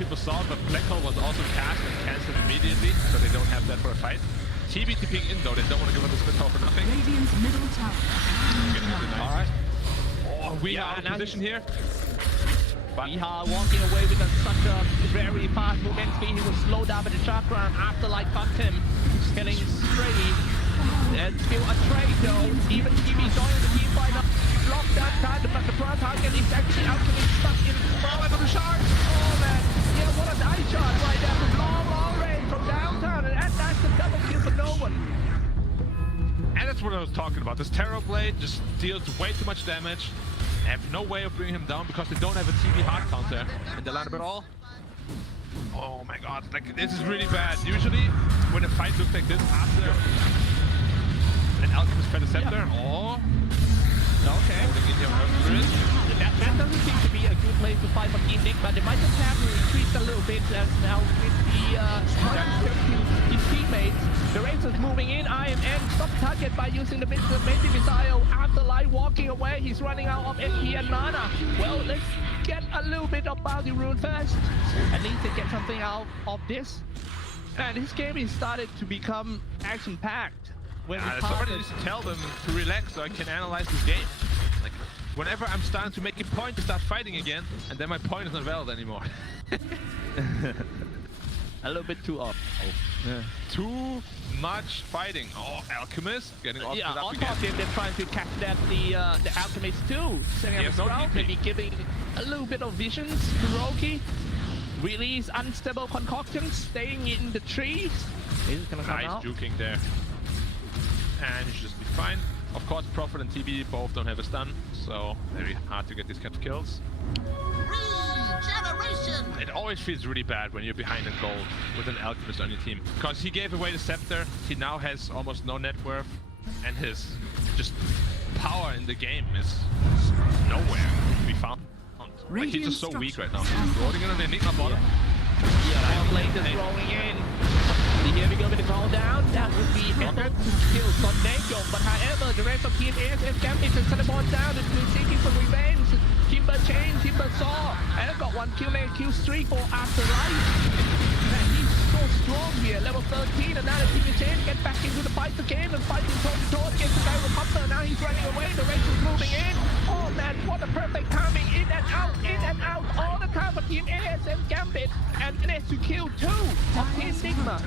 people saw, but Black Hole was also cast and cancelled immediately, so they don't have that for a fight. TB tipping in though, they don't want to give up the split tower for nothing. Radiant's middle tower. Alright. Oh, we are out of position here. Weeha walking away with such a very fast movement speed. He was slowed down by the chakra and Afterlight fucked him. Getting straight. And still a trade though. Even TB joining the team fight up. Blocked that time, but the prime target is actually out to be stuck in front of the charge. Oh man. Yeah, what a nice shot right there from long range from downtown. And that's the double kill for no one. And that's what I was talking about. This Terror Blade just deals way too much damage. They have no way of bringing him down because they don't have a TB hard counter in the lineup at all. Oh my god, like this is really bad. Usually when a fight looks like this after an Alchemist fed a scepter, Okay. holding in your Spirit. That doesn't seem to be a good place to fight for Team Enigma. They might just have to retreat a little bit as now with the his teammates. The Razor's moving in. IMN stop target by using the Maybe Missile. Afterlight walking away. He's running out of MP and mana. Well, let's get a little bit of Bounty Rune first. At least they get something out of this. And this game is started to become action-packed. Somebody needs to tell them to relax so I can analyze this game. Like, whenever I'm starting to make a point to start fighting again, and then my point is not valid anymore. A little bit too off. Yeah. Too much fighting. Oh, Alchemist getting all yeah, up on again. top of him, they're trying to catch that the Alchemist too. Setting up a sprout, maybe giving a little bit of visions to Roki. Release unstable concoctions, staying in the trees. He's gonna come out. Nice juking there. And he should just be fine. Of course, Prophet and TB both don't have a stun, so very hard to get these kind of kills. Regeneration! It always feels really bad when you're behind in gold with an Alchemist on your team. Because he gave away the scepter, he now has almost no net worth, and his just power in the game is nowhere to be found. Like, he's just so weak right now. He's rolling in on the Enigma bottom. Yeah, Blade is rolling in. Here we go with the call down. That would be effort to kill Soneko. But however, the rest of Team ASF Gambit is teleport down. It's been seeking for revenge. Timber Chain, Timber Saw. And I've got one kill streak for Afterlife. Man, he's so strong here. Level 13. And now the Timber Chain get back into the fight again and fighting toe-to-toe against the guy with Pupper. Now he's running away. The race is moving in. Oh man, what a perfect timing. In and out all the time for Team ASM Gambit. And managed to kill two of Team Sigma.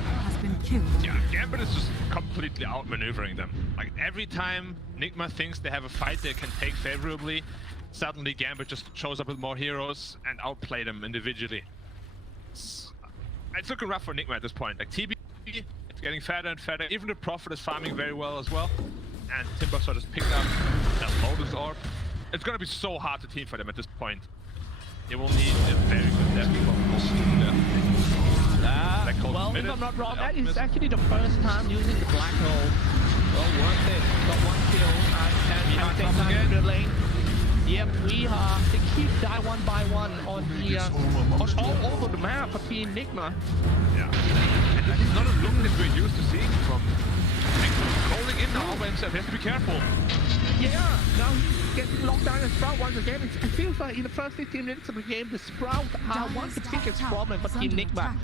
Yeah, Gambit is just completely outmaneuvering them. Like every time Nigma thinks they have a fight they can take favorably, suddenly Gambit just shows up with more heroes and outplay them individually. It's looking rough for Nigma at this point. Like TB, it's getting fatter and fatter. Even the Prophet is farming very well as well. And Timbersaw just picked up that Lotus Orb. It's gonna be so hard to team for them at this point. They will need a very good death well, if I'm not wrong, that is actually the first time using the black hole. Well, worth it. Got one kill and take time to the lane. Yep, they keep die one by one on the all over the map for Team Enigma. Yeah, and that is not a look that we're used to seeing from rolling in now by himself. He has to be careful. Yeah, now he gets locked down and Sprout once again. It feels like in the first 15 minutes of the game, the Sprout are one of the biggest problem for Team Enigma.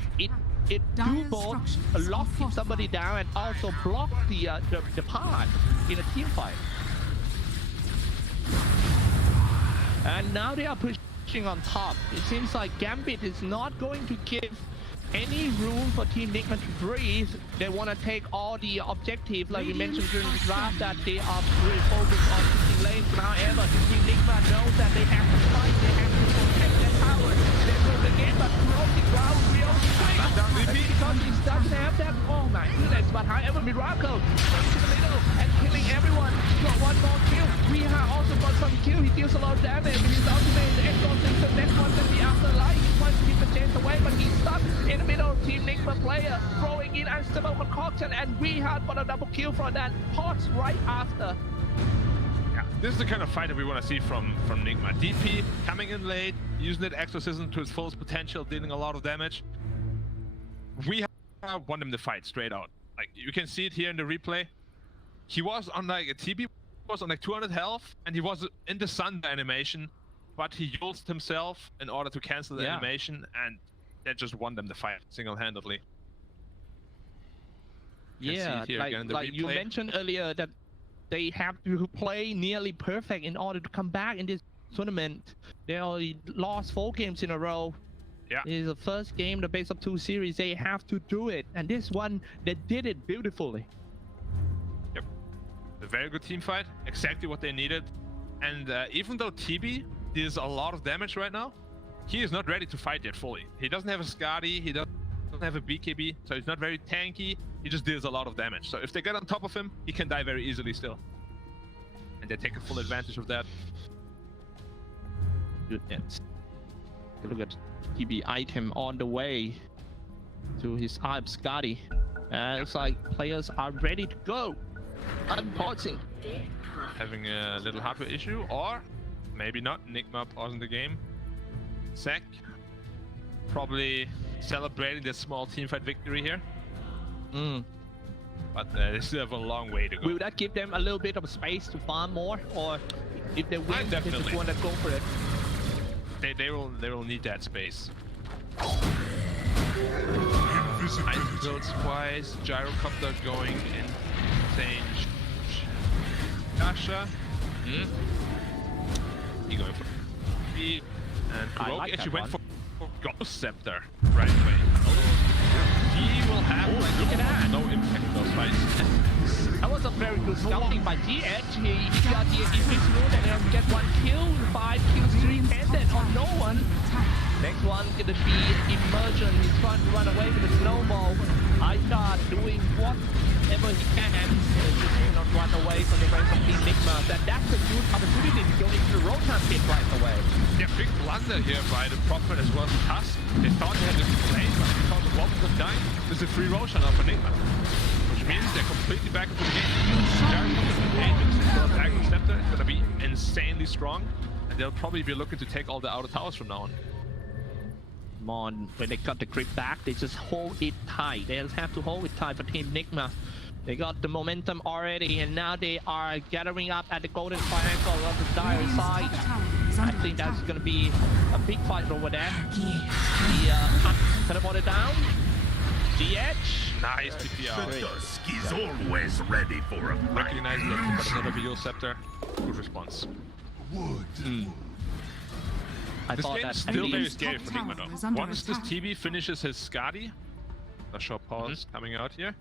It do both lock somebody down and also block the path in a team fight. And now they are pushing on top. It seems like Gambit is not going to give any room for Team Enigma to breathe. They want to take all the objectives, like we mentioned during the draft, that they are really focused on pushing lanes. However, Team Enigma knows that they have to fight, they have to protect their towers. They will again, but broken ground real because he doesn't have that. Oh my goodness! But however, Miracle comes to the middle and killing everyone. Got one more kill. Weeha also got some kill. He deals a lot of damage. His ultimate, the exorcism, the next one will be Afterlife. He tries to keep the chance away, but he's stuck in the middle. Team Enigma player throwing in unstable concoction, and Weeha got a double kill for that. Pots right after. Yeah, this is the kind of fight that we want to see from Nigma. DP coming in late, using that exorcism to its fullest potential, dealing a lot of damage. We want him to fight straight out. Like you can see it here in the replay. He was on like a TB was on like 200 health, and he was in the Thunder animation, but he used himself in order to cancel the animation, and that just won them the fight single-handedly. Yeah, like you mentioned earlier that they have to play nearly perfect in order to come back in this tournament. They already lost 4 games in a row. Yeah. It is the first game, the best of 2 series. They have to do it, and this one, they did it beautifully. Yep. A very good team fight, exactly what they needed. And even though TB deals a lot of damage right now, he is not ready to fight yet fully. He doesn't have a Skadi, he doesn't have a BKB, so he's not very tanky. He just deals a lot of damage. So if they get on top of him, he can die very easily still. And they take a full advantage of that. Goodness. Look at TB item on the way to his Arb Skadi. It's like players are ready to go. I'm pausing. Having a little hardware issue, or maybe not. Nigma pausing the game. Zach probably celebrating the small teamfight victory here. But they still have a long way to go. Will that give them a little bit of space to farm more, or if they win, they just want to go for it? They will need that space. Ice builds twice. Gyrocopter going insane. Dasha. He going for speed, and Kuroki actually went for Ghost Scepter right away. He will have no impact on those fights. That was a very good scouting by GH. He got the Infix Rune and then get 1 kill, 5 kills, 3 ended on no one. Next one gonna be Immersion. He's trying to run away with the snowball. I start doing whatever he can. Just cannot run away from the rest of Team Nigma. That's a good opportunity to go into the Rotan pit right away. Yeah, big blunder here by the Prophet as well as Tusk. They thought they had this play, but because of both of them dying, there's a free Roshan up for Nigma. Which means they're completely back into the game. Agents as well as Agro Scepter is gonna be insanely strong, and they'll probably be looking to take all the outer towers from now on. Come on, when they got the grip back, they just hold it tight. They just have to hold it tight for Team Nigma. They got the momentum already, and now they are gathering up at the Golden Triangle on the dire side. I think that's gonna be a big fight over there. The teleported down. GH. Nice PPR. The Dusk is always ready for a fight. Recognize that, but another Vigil Scepter. Good response. This game is still very scary for Nigma though. Once this TB finishes his Skadi, a short pause coming out here,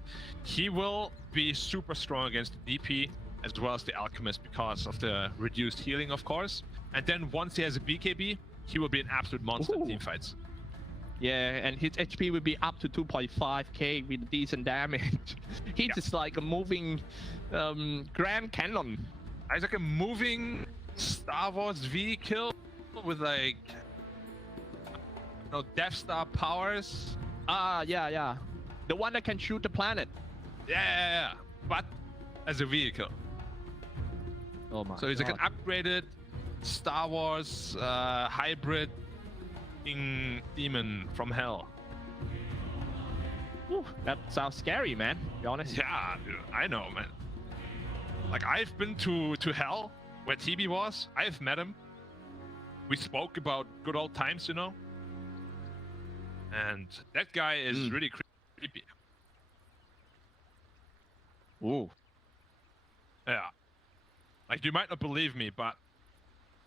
he will be super strong against the DP as well as the Alchemist because of the reduced healing, of course. And then once he has a BKB, he will be an absolute monster in teamfights. Yeah, and his HP will be up to 2.5k with decent damage. He's just like a moving Grand Cannon. He's like a moving Star Wars vehicle with like, Death Star powers. Yeah. The one that can shoot the planet. Yeah. But as a vehicle. Oh my. So he's like an upgraded Star Wars hybrid demon from hell. Ooh, that sounds scary, man. To be honest. Yeah, dude, I know, man. Like I've been to hell where TB was. I've met him. We spoke about good old times, and that guy is really creepy. Ooh. Yeah. Like you might not believe me, but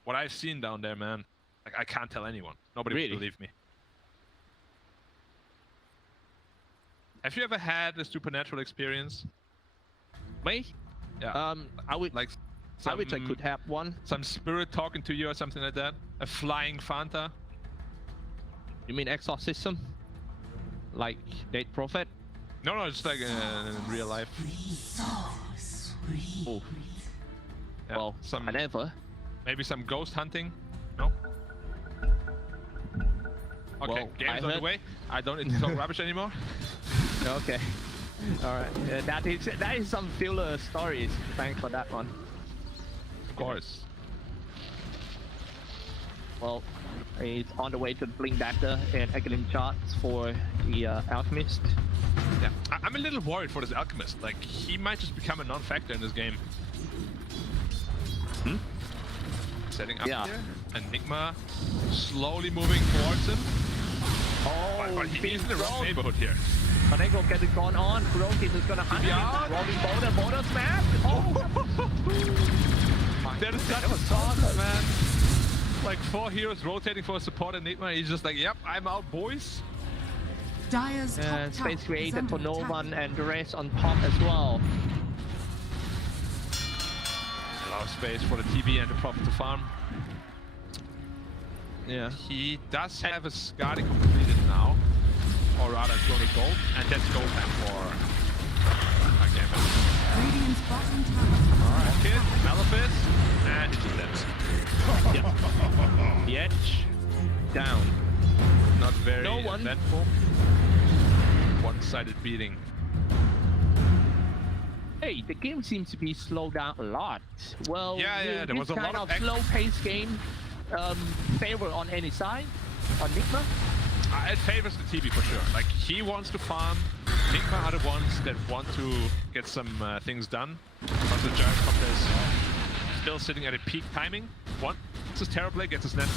what I've seen down there, man, like I can't tell anyone. Nobody Really? would believe me. Have you ever had a supernatural experience? Me? Yeah. I would Like I wish I could have one. some spirit talking to you or something like that? A flying Fanta? You mean exorcism? Like Dead Prophet? No, just like in real life. Oh. Yeah, Well, I never. maybe some ghost hunting? No? Okay, Well, game's I on the heard- way. I don't need to talk rubbish anymore. Okay. All right. That is some filler stories. Thanks for that one. Of course. Well, it's on the way to Blink Dagger and Eglin charts for the Alchemist. Yeah, I'm a little worried for this Alchemist. Like, he might just become a non-factor in this game. Setting up Yeah. here. Enigma slowly moving towards him. Oh, but he's in the wrong neighborhood here. Monegro getting gone on. Kuroki is gonna hunt Yeah. him. Rolling boulder smash. Oh! That is such a sauce, man. Like 4 heroes rotating for a support Enigma. He's just like, yep, I'm out, boys. Dire's top tower Space is created under for no attack. one and the rest on top as well. Allow space for the TB and the Prophet to farm. Yeah. He does have a Skadi completed now. Or rather, it's only gold. And that's gold time for... Okay, Radiant's bottom tower. Alright, kid, Malefice, and it's dead. Yep. The edge down. Not very No one. eventful. One-sided beating. Hey, the game seems to be slowed down a lot. Well, Yeah, there was a lot kind of of slow-paced game favor on any side on Nigma. It favors the TB for sure. Like, he wants to farm. Nigma are the ones that want to get some things done. Because the Giant Copter is still sitting at a peak timing. Once his Terrorblade gets his next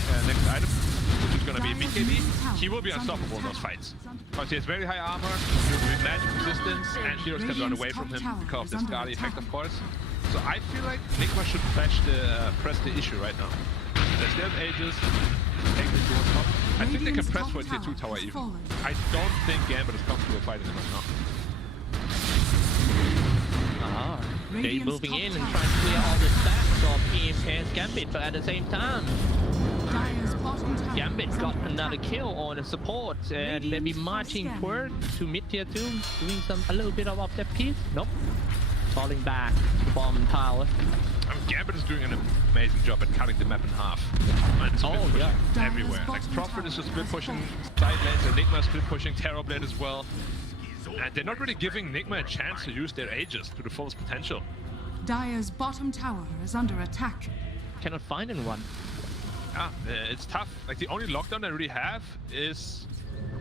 item, which is going to be a BKB, he will be unstoppable in those fights. Because he has very high armor, magic resistance, and heroes can run away from him because of the Skadi effect, of course. So I feel like Nigma should press the issue right now. They still have Aegis, take the dual top. I think they can press for a tier 2 tower even. I don't think Gambit is comfortable fighting him right now. They moving in and trying to clear all the stacks of Team as Gambit, but at the same time, Dire's bottom tower Gambit is got under another attack. kill on the support and maybe marching toward to mid tier 2, doing a little bit of objective. Nope. Falling back to bomb tower. I mean, Gambit is doing an amazing job at cutting the map in half. And it's split pushing everywhere. Like, Prophet is just split pushing side lanes, Enigma is split pushing Terrorblade as well. And they're not really giving Enigma a chance to use their Aegis to the fullest potential. Dire's bottom tower is under attack. Cannot find anyone. Yeah, it's tough. Like, the only lockdown they really have is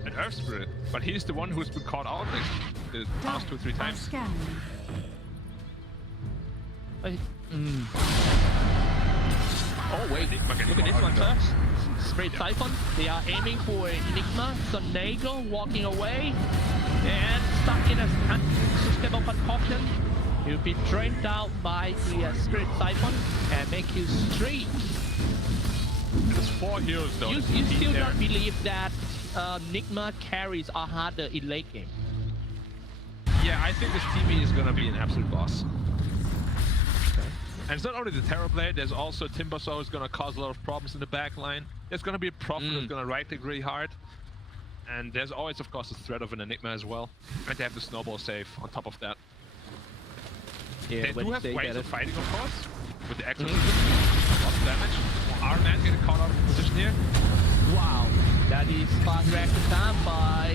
an Earth Spirit. But he's the one who's been caught out like the past 2 or 3 times. Scanning. Oh wait, Enigma getting look at this caught one out. first. Straight Siphon. They are aiming for Enigma. Sonego walking away. And stuck in a system of concoction. You'll be drained out by the Spirit Siphon and make you streak. There's 4 heroes though. You still don't believe that Nigma carries are harder in late game? Yeah, I think this TV is gonna be an absolute boss. And it's not only the Terrorblade, there's also Timbersaw who's gonna cause a lot of problems in the back line. There's gonna be a Prophet who's gonna right-click really hard. And there's always, of course, the threat of an Enigma as well. And they have the Snowball save on top of that. Yeah, They do have ways of fighting, of course, with the extra lots of damage. Our man getting caught out of position here. Wow, that is fast reaction time by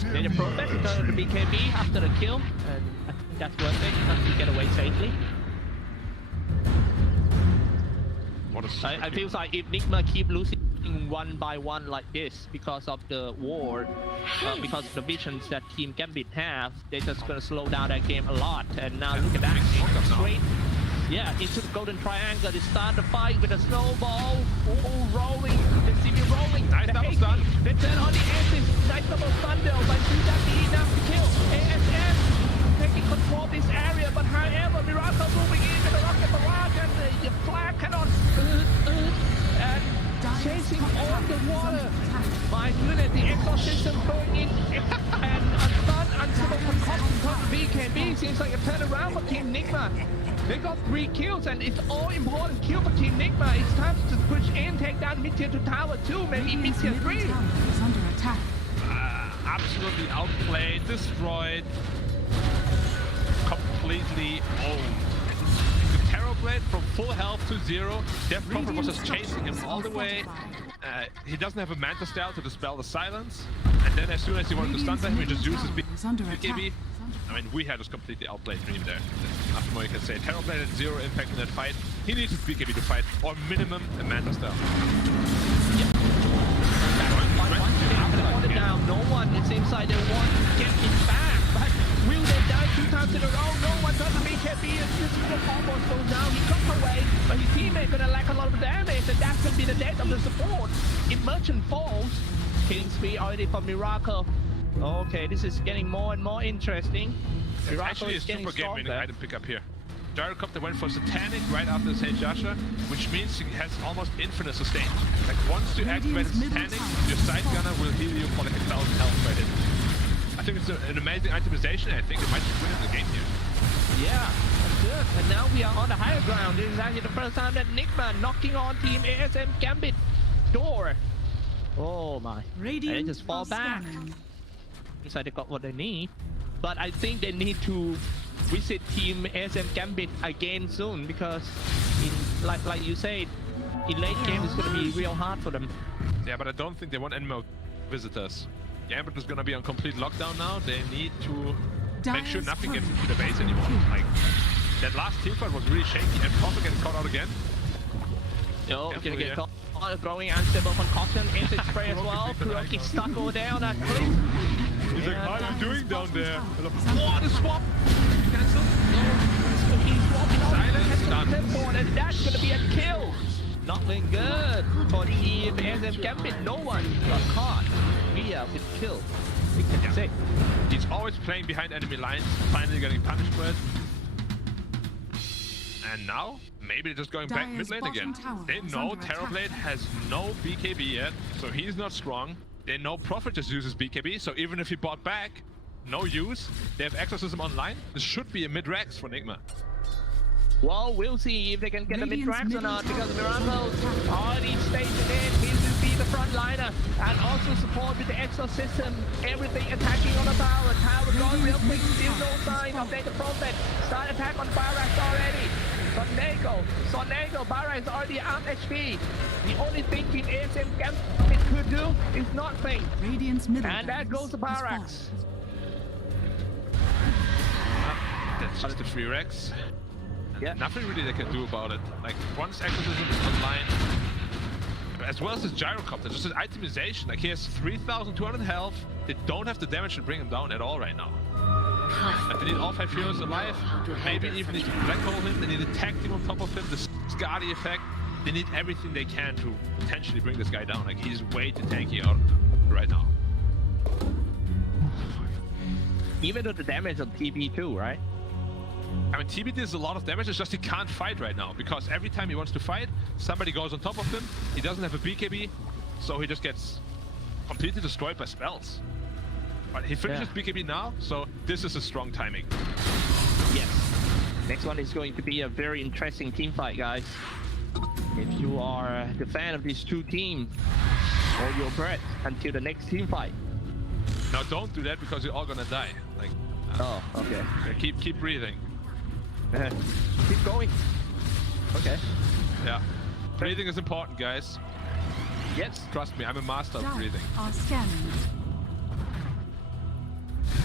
the Prophet to the BKB after the kill. And I think that's worth it once you get away safely. What a I feel like if Nigma keep losing one by one like this because of the war, because of the visions that Team Gambit have, they're just gonna slow down that game a lot. And now look at that, straight, into the golden triangle. They start the fight with a snowball. Oh, rolling, the CV rolling. Nice double stun. They turn on the Aces. Nice double stun though, but should that be enough to kill? ASF taking control of this area, but however, Miracle moving in with the rocket barrage and the flag cannot. And chasing on the water. My goodness, the exorcism going in and a stun until the concoction comes BKB. Seems like a turnaround for Team Nigma. They got 3 kills and it's all important kill for Team Nigma. It's time to push in, take down mid-tier 2 tower 2, maybe mid-tier 3. Tower is under attack. Absolutely outplayed, destroyed, completely owned. The Terrorblade from full health to 0. Death Prophet was just chasing him all the way. He doesn't have a Manta Style to dispel the silence. And then as soon as he wanted to stun him, he just uses BKB. I mean, we had just completely outplayed Dream there. There's nothing more you can say. Terrorblade had 0 impact in that fight. He needs his BKB to fight, or minimum a Manta Style. Down. No one, it seems like they want to get it back, but will they die 2 times in a row? No one does the BKB, and this is the combo goes down. He comes away, but his teammate gonna lack a lot of damage, and that's gonna be the death of the support. If Merchant falls, Killing spree already for Miracle. Okay, this is getting more and more interesting. It's Miracle actually a is getting super game-winning stronger. item pickup here. Gyrocopter went for Satanic right after the Sage Yasha, which means he has almost infinite sustain. Like once you activate Satanic, your side gunner will heal you for like 1,000 health right in. I think it's an amazing itemization. I think it might be winning the game here. Yeah, that's good. And now we are on the higher ground. This is actually the first time that Nigma knocking on Team ASM Gambit door. Oh my. Radiant They just fall are back. scanning. Looks like they got what they need. But I think they need to visit Team ASM Gambit again soon because in, like you said, in late game it's going to be real hard for them. Yeah, but I don't think they want any more visitors. Gambit is gonna be on complete lockdown now. They need to make sure nothing gets into the base anymore. Like that last teamfight was really shaky, and Prophet getting caught out again. Yo, Careful gonna get here. caught. Growing unstable from Caution, acid spray as well. Kuroki stuck over there on that cliff. He's like, how are you doing down there? What a swap! Cancel. So he's walking off. Silence, Cancel done. the clipboard, and that's gonna be a kill. Not looking good for Team ASM Gambit. No one got caught. Mia with kill. We can say. He's always playing behind enemy lines, finally getting punished for it. And now, maybe just going back Dire's mid lane again. bottom tower They is know under attack. Terrorblade has no BKB yet, so he's not strong. They know Prophet just uses BKB, so even if he bought back, no use. They have Exorcism online. This should be a mid-Rex for Nigma. Well, we'll see if they can get the Radiant's mid-tracks or not, middle because tower Miracle is under attack. already stationed in. He will be the front liner and also support with the exorcism. Everything attacking on the tower. Tower going real quick. Still no sign of Data Prophet. Start attack on Barracks already. Sonego, Barracks already out HP. The only thing Team ASM Gambit could do is not think. Radiant's middle And that goes to barracks has Barracks. That's just a free Rex. Yeah. Nothing really they can do about it. Like, once Exorcism is online, as well as his Gyrocopter, just his itemization, like he has 3,200 health, they don't have the damage to bring him down at all right now. Like, they need all 5 heroes alive, maybe even need to black hole him, they need a tag team on top of him, the Skadi effect, they need everything they can to potentially bring this guy down. Like, he's way too tanky out right now. Even though the damage on TB too, right? I mean, TB does a lot of damage, it's just he can't fight right now, because every time he wants to fight, somebody goes on top of him, he doesn't have a BKB, so he just gets completely destroyed by spells. But he finishes BKB now, so this is a strong timing. Yes. Next one is going to be a very interesting team fight, guys. If you are the fan of these two teams, hold your breath until the next team fight. Now don't do that, because you're all gonna die. Like, Oh, okay. keep breathing. Keep going. Okay. Yeah. Breathing is important, guys. Yes. Trust me, I'm a master of Dire breathing. are scanning.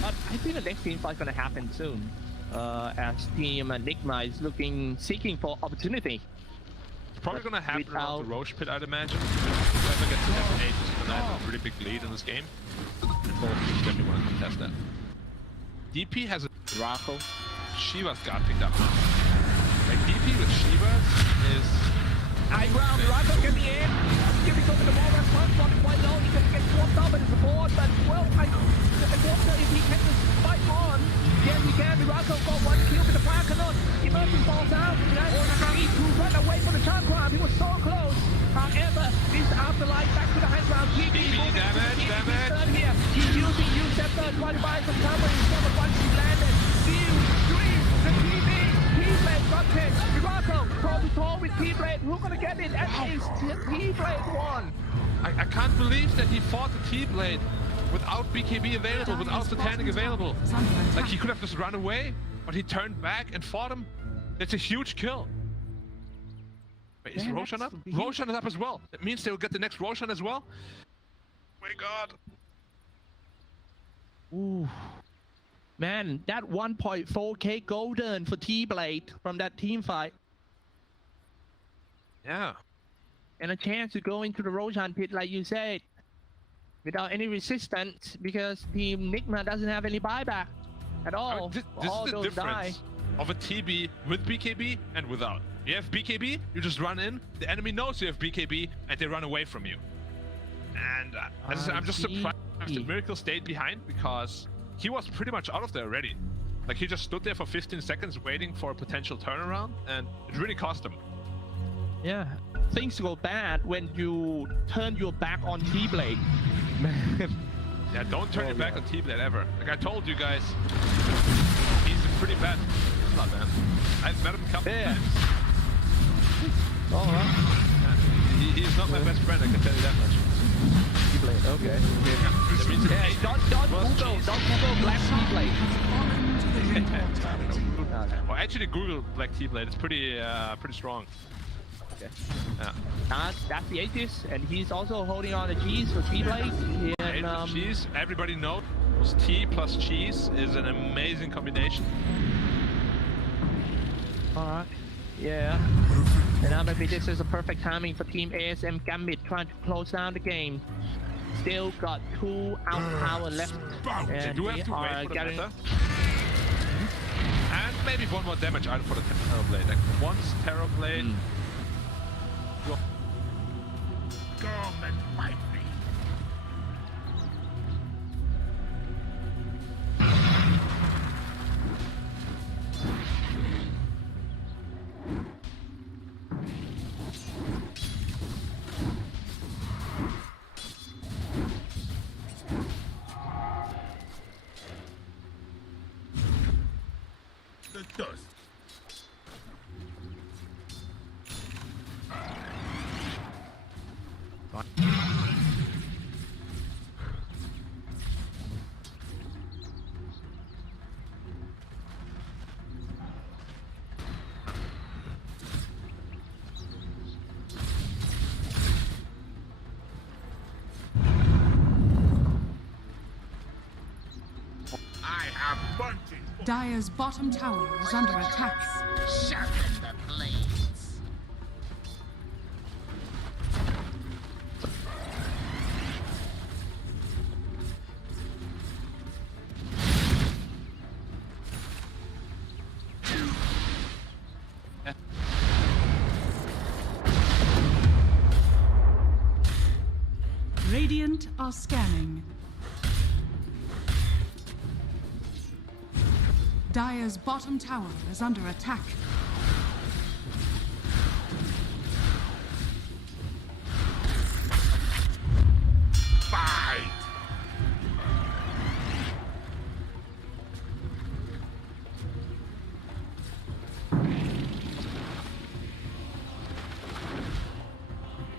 But I think the next team fight is going to happen soon. As Team Enigma is seeking for opportunity. It's probably gonna happen around the Without- Roche pit, I'd imagine. Whoever gets to level 8 is gonna have a pretty big lead in this game. And both teams definitely want to contest that. DP has a Rako. Shiva's got picked up now. Like, DP with Shiva's is... High ground, Rako can be in. Giving over the wall, that's one quite low. He's going to get swapped up in the support, but well, I wonder if he can just fight on. Yes, he can. Rako got one kill with the fire cannon. Emerson falls out. Need to run away from the chakra. He was so close. However, this afterlife back to the high ground. DP damage. third here. He's using U-Scepter, trying to buy some cover instead of once he landed. View, three, the TB. T-Blade got hit. Miracle, toe-to-toe with T-Blade. Who's gonna get it? And it's T-Blade won. I can't believe that he fought the T-Blade without BKB available, without Satanic available. Is under Like, attack. he could have just run away, but he turned back and fought him. That's a huge kill. Wait, is Yeah, Roshan up? that's- Roshan is up as well. That means they will get the next Roshan as well. My god. Ooh. Man, that 1.4k golden for T-Blade from that team fight. Yeah. And a chance to go into the Roshan pit like you said. Without any resistance because Team Nigma doesn't have any buyback at I all. mean, this All is the those difference of a TB with BKB and without. You have BKB, you just run in, the enemy knows you have BKB, and they run away from you. And as I said, I'm just surprised that Miracle stayed behind because he was pretty much out of there already. Like he just stood there for 15 seconds waiting for a potential turnaround, and it really cost him. Yeah, things go bad when you turn your back on T-Blade. Yeah, don't turn your back on T-Blade ever. Like I told you guys, he's a pretty bad slot, man. I've met him a couple times. All right. He's not my best friend, I can tell you that much. T-Blade, okay. Yeah, don't Google Black T-Blade. Well, actually, Google Black T-Blade. It's pretty strong. Okay. Yeah. That's the Aegis, and he's also holding on the G's for T-Blade. And cheese, everybody knows T plus cheese is an amazing combination. Alright. Yeah. And now maybe this is a perfect timing for Team ASM Gambit trying to close down the game. Still got 2 out left. They do have to wait for the meta. And maybe one more damage item for the Terror Blade. Like once Terror Blade. Come and fight me. The dust. I have bunches. Dire's bottom tower is under attack. Sharpen the blades. Radiant are scanning. Dire's bottom tower is under attack. Fight.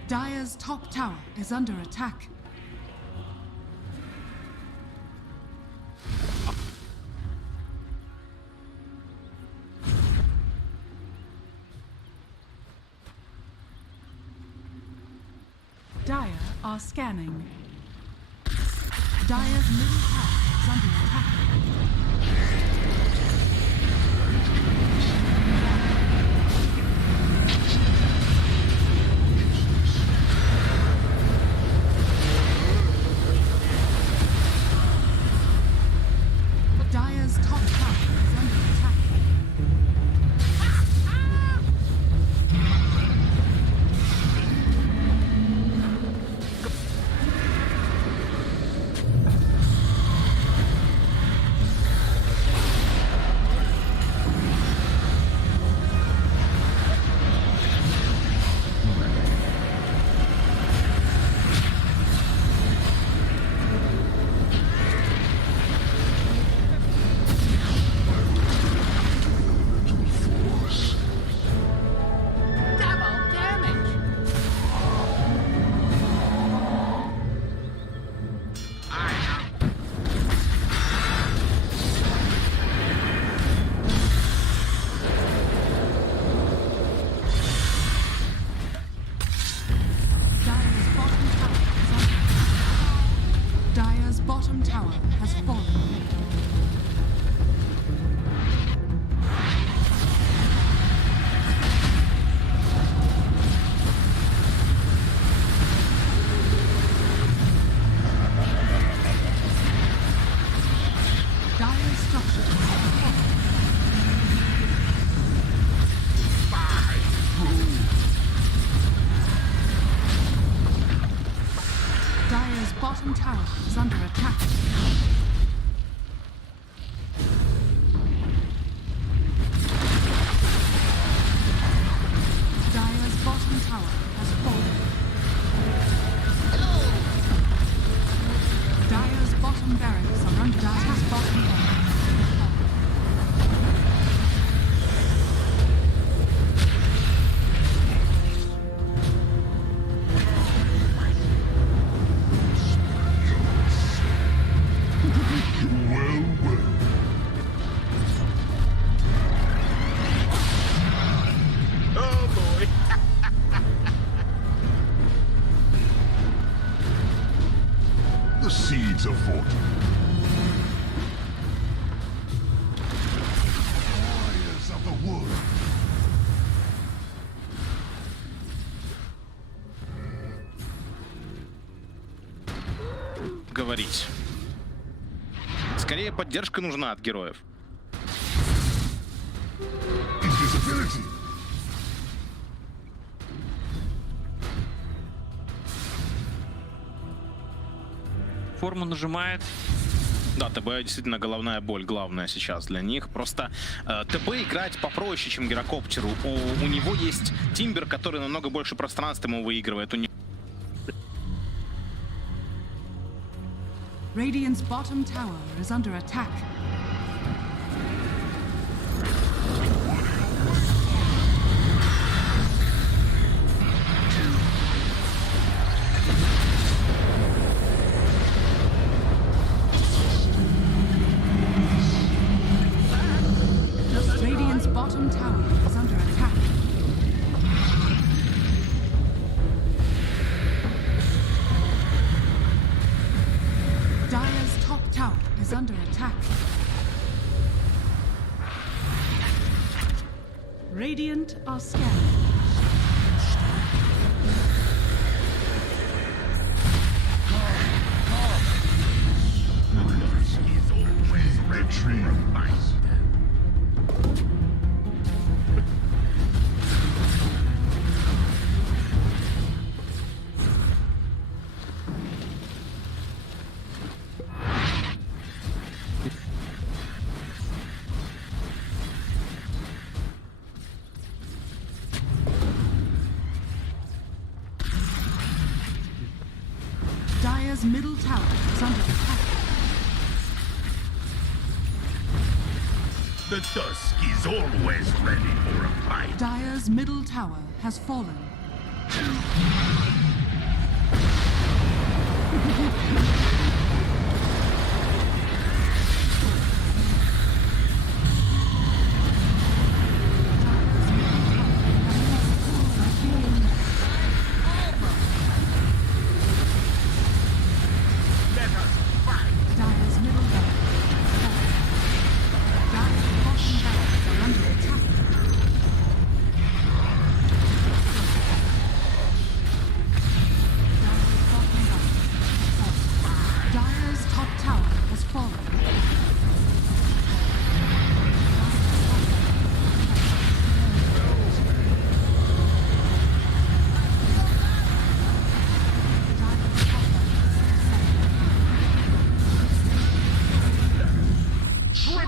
Dire's top tower is under attack. Dire are scanning. Dire's middle tower is under attack. Dire's top tower is under attack. Dire's bottom tower has fallen. Dire's structures have fallen. bottom tower is under attack. Dire's bottom tower has fallen. Dire's bottom barracks are under attack. Bottom barracks. The seeds of fortune. Warriors of the wood. Говорить. Скорее поддержка нужна от героев. Invisibility. Форму нажимает. Да, ТБ действительно головная боль, главная сейчас для них. Просто ТБ играть попроще, чем Гирокоптеру. У него есть Тимбер, который намного больше пространства ему выигрывает. Radiant's bottom tower is under attack. Radiant's bottom tower is under attack. Dire's top tower is under attack. Radiant are scanning. Is always retreat. Dire's middle tower is under attack. The dusk is always ready for a fight. Dire's middle tower has fallen. Let us fight. Dire's middle barracks has fallen. Dire's bottom barracks are under attack. Dire's bottom barracks has fallen. Dire's top tower has fallen. Dire's top barracks has fallen.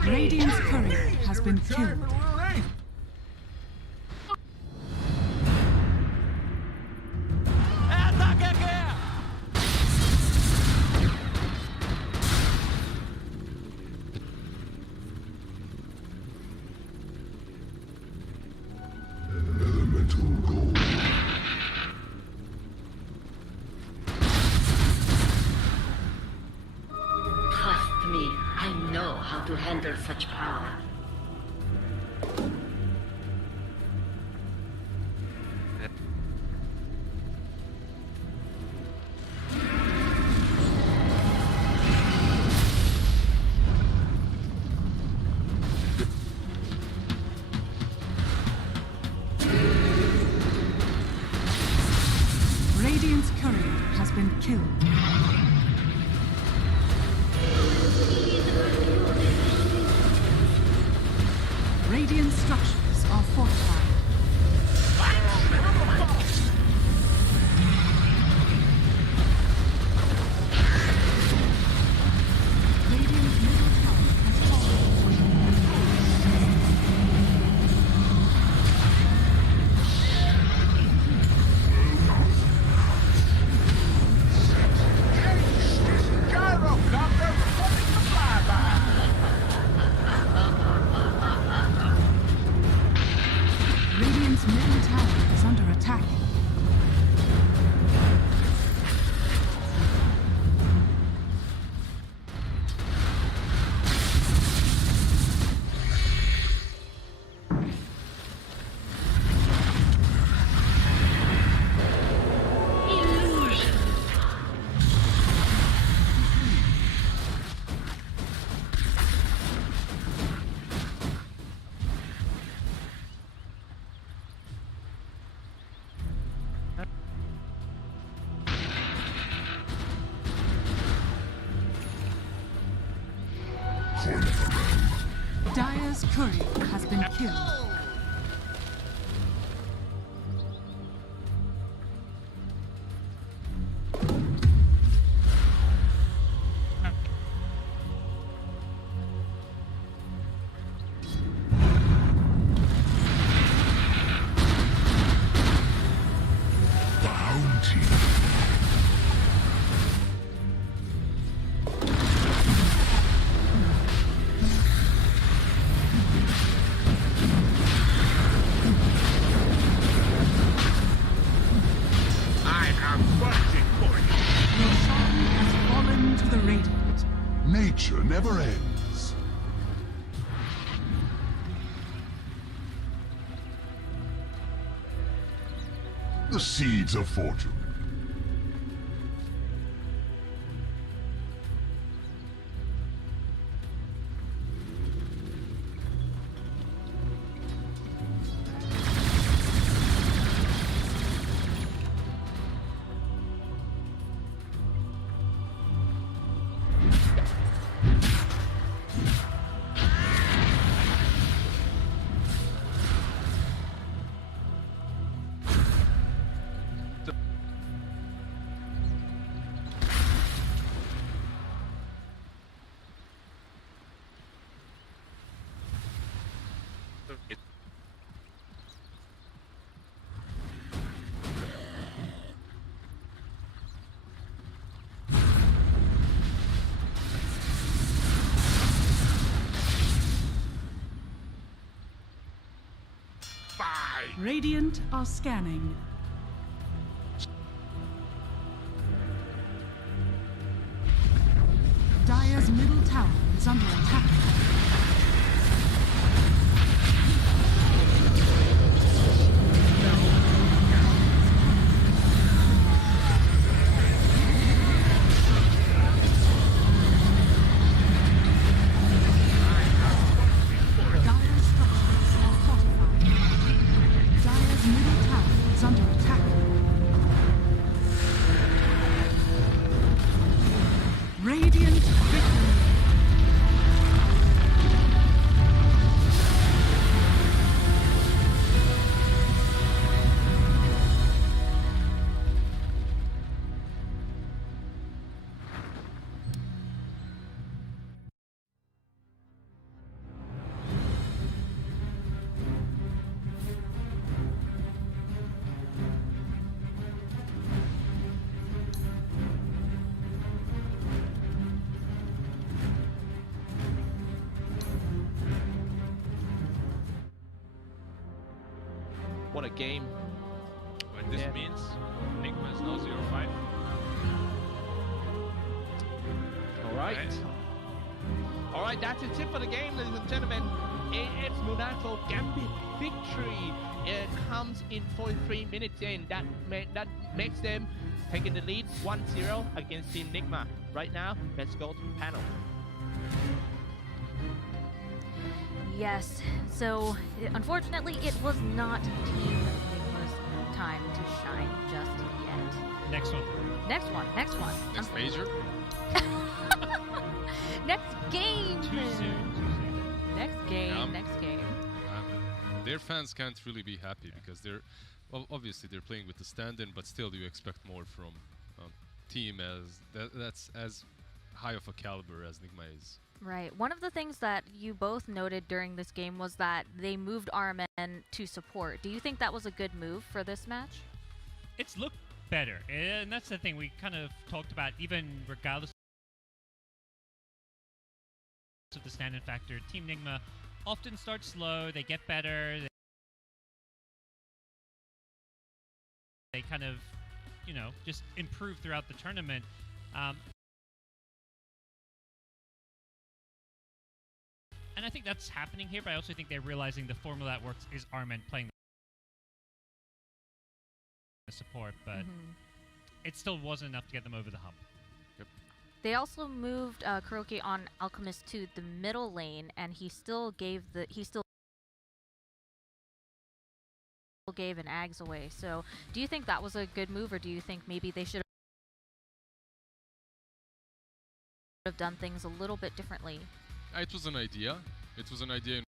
Radiant's courier has been killed. Elemental gold. Trust me, I know how to handle such power. Radiant's courier has been killed. Radiant structures are fortified. Dire's courier has been killed. Bounty. I am watching for you. Your shaman has fallen to the Radiant. Nature never ends. The seeds of fortune. Radiant are scanning. Dire's middle tower is under attack. Dire's structures are fortified. Dire's middle tower is under attack. Radiant victory. What a game. When this Yeah. means Nigma is now 0-5. Alright. Alright, that's it for the game, ladies and gentlemen. AF's Monaco Gambit victory. It comes in 43 minutes in. That makes them taking the lead 1-0 against Team Nigma. Right now, let's go to the panel. Yes, so unfortunately it was not Team Nigma's time to shine just yet. Next one. Next one. Next major. Next game! Too soon. Next game, Yeah. next game. Their fans can't really be happy because they're obviously they're playing with the stand-in, but still you expect more from team as that's as high of a caliber as Nigma is. Right. One of the things that you both noted during this game was that they moved Armen to support. Do you think that was a good move for this match? It's looked better, and that's the thing we kind of talked about, even regardless of the stand-in factor. Team Nigma often start slow, they get better, they kind of, you know, just improve throughout the tournament. And I think that's happening here, but I also think they're realizing the formula that works is Armen playing the support, but it still wasn't enough to get them over the hump. They also moved Kuroki on Alchemist to the middle lane, and he still gave an Ags away. So, do you think that was a good move, or do you think maybe they should have done things a little bit differently? It was an idea. It was an idea in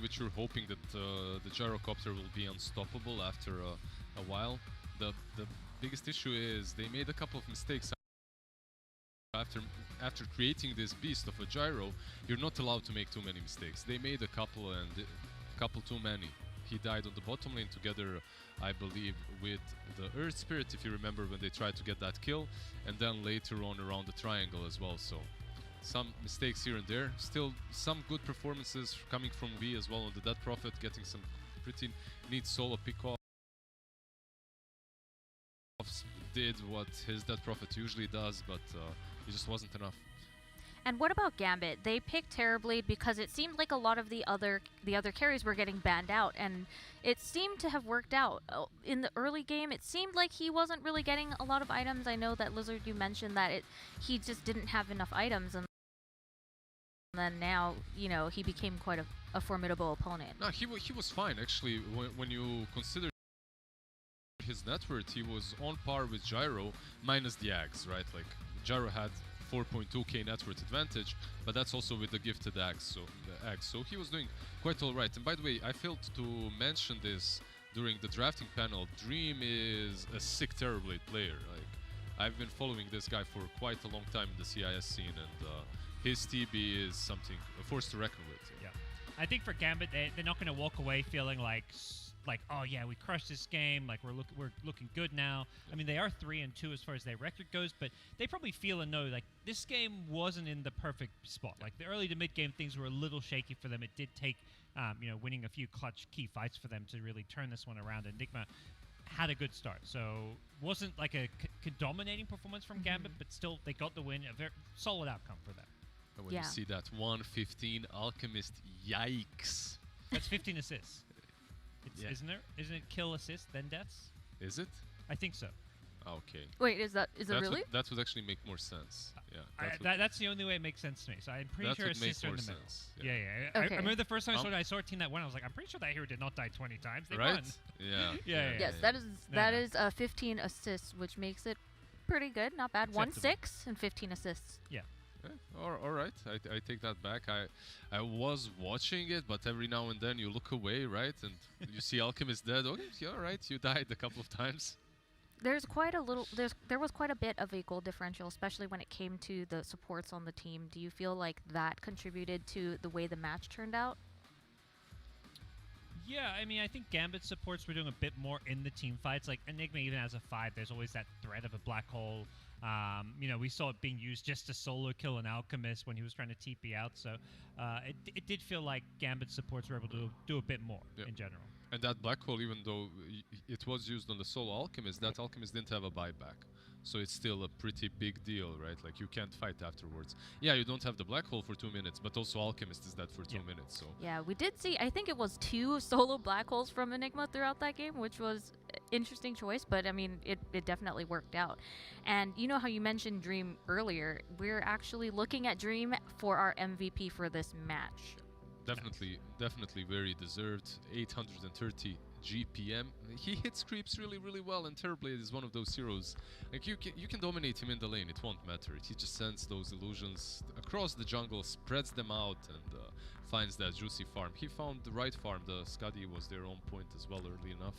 which you're hoping that the gyrocopter will be unstoppable after a while. The biggest issue is they made a couple of mistakes after creating this beast of a gyro. You're not allowed to make too many mistakes. They made a couple, and a couple too many. He died on the bottom lane together, I believe, with the Earth Spirit, if you remember, when they tried to get that kill, and then later on around the triangle as well. So some mistakes here and there. Still some good performances coming from V as well on the Dead Prophet, getting some pretty neat solo pick-offs. Did what his Dead Prophet usually does, but it just wasn't enough. And what about Gambit? They picked Terrorblade because it seemed like a lot of the other carries were getting banned out, and it seemed to have worked out. In the early game, it seemed like he wasn't really getting a lot of items. I know that Lizard, you mentioned that he just didn't have enough items, and then now, you know, he became quite a formidable opponent. No, he was fine actually. When you consider his net worth, he was on par with Gyro minus the Axe, right? Like Gyro had 4.2k net worth advantage, but that's also with the gifted axe, so he was doing quite alright. And by the way, I failed to mention this during the drafting panel. Dream is a sick Terrorblade player. Like, I've been following this guy for quite a long time in the CIS scene, and his TB is something, a force to reckon with. Yeah, I think for Gambit, they're not going to walk away feeling like, oh yeah, we crushed this game, like we're looking good now. I mean, they are 3-2 as far as their record goes, but they probably feel and know like this game wasn't in the perfect spot. Like the early to mid game things were a little shaky for them. It did take you know, winning a few clutch key fights for them to really turn this one around. Enigma had a good start, so wasn't like a dominating performance from Gambit, but still they got the win. A very solid outcome for them. And when you see that 115 Alchemist, yikes! That's 15 assists. Yeah. Isn't it kill, assist, then deaths? Is it? I think so. Okay. Wait, is it really? That would actually make more sense. Yeah. That's the only way it makes sense to me. So I'm pretty sure assists are in the middle. Yeah. Okay. I remember the first time I saw a team that won. I was like, I'm pretty sure that hero did not die 20 times. They right? won. Yeah. Yes, that is 15 assists, which makes it pretty good. Not bad. 1-6 and 15 assists. Yeah. All right, I take that back. I was watching it, but every now and then you look away, right? And you see Alchemist dead. Okay, all right, you died a couple of times. There was quite a bit of a goal differential, especially when it came to the supports on the team. Do you feel like that contributed to the way the match turned out? Yeah, I mean, I think Gambit supports were doing a bit more in the team fights. Like Enigma, even as a 5, there's always that threat of a black hole. You know, we saw it being used just to solo kill an Alchemist when he was trying to TP out. So it did feel like Gambit supports were able to do a bit more in general. And that black hole, even though it was used on the solo Alchemist, that Alchemist didn't have a buyback. So it's still a pretty big deal, right? Like, you can't fight afterwards. Yeah, you don't have the black hole for 2 minutes, but also Alchemist is dead for 2 minutes, so... Yeah, we did see, I think it was 2 solo black holes from Enigma throughout that game, which was an interesting choice, but I mean, it definitely worked out. And you know how you mentioned Dream earlier, we're actually looking at Dream for our MVP for this match. Definitely very deserved. 830 GPM. He hits creeps really well, and Terrorblade is one of those heroes. Like, you can dominate him in the lane, it won't matter. He just sends those illusions across the jungle, spreads them out, and finds that juicy farm. He found the right farm. The Skadi was their own point as well early enough.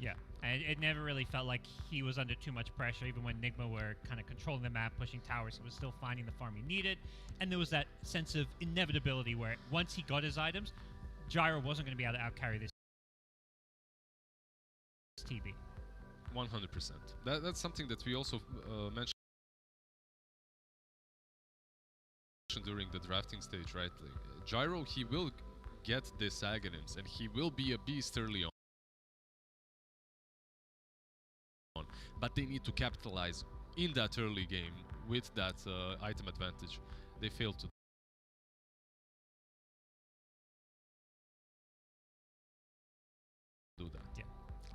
Yeah, and it never really felt like he was under too much pressure, even when Enigma were kind of controlling the map, pushing towers. He was still finding the farm he needed, and there was that sense of inevitability where once he got his items, Gyro wasn't going to be able to outcarry this TB. 100%. That's something that we also mentioned during the drafting stage, right? Like, Gyro, he will get this Aghanims, and he will be a beast early on. But they need to capitalize in that early game with that item advantage. They failed to do that. Yeah.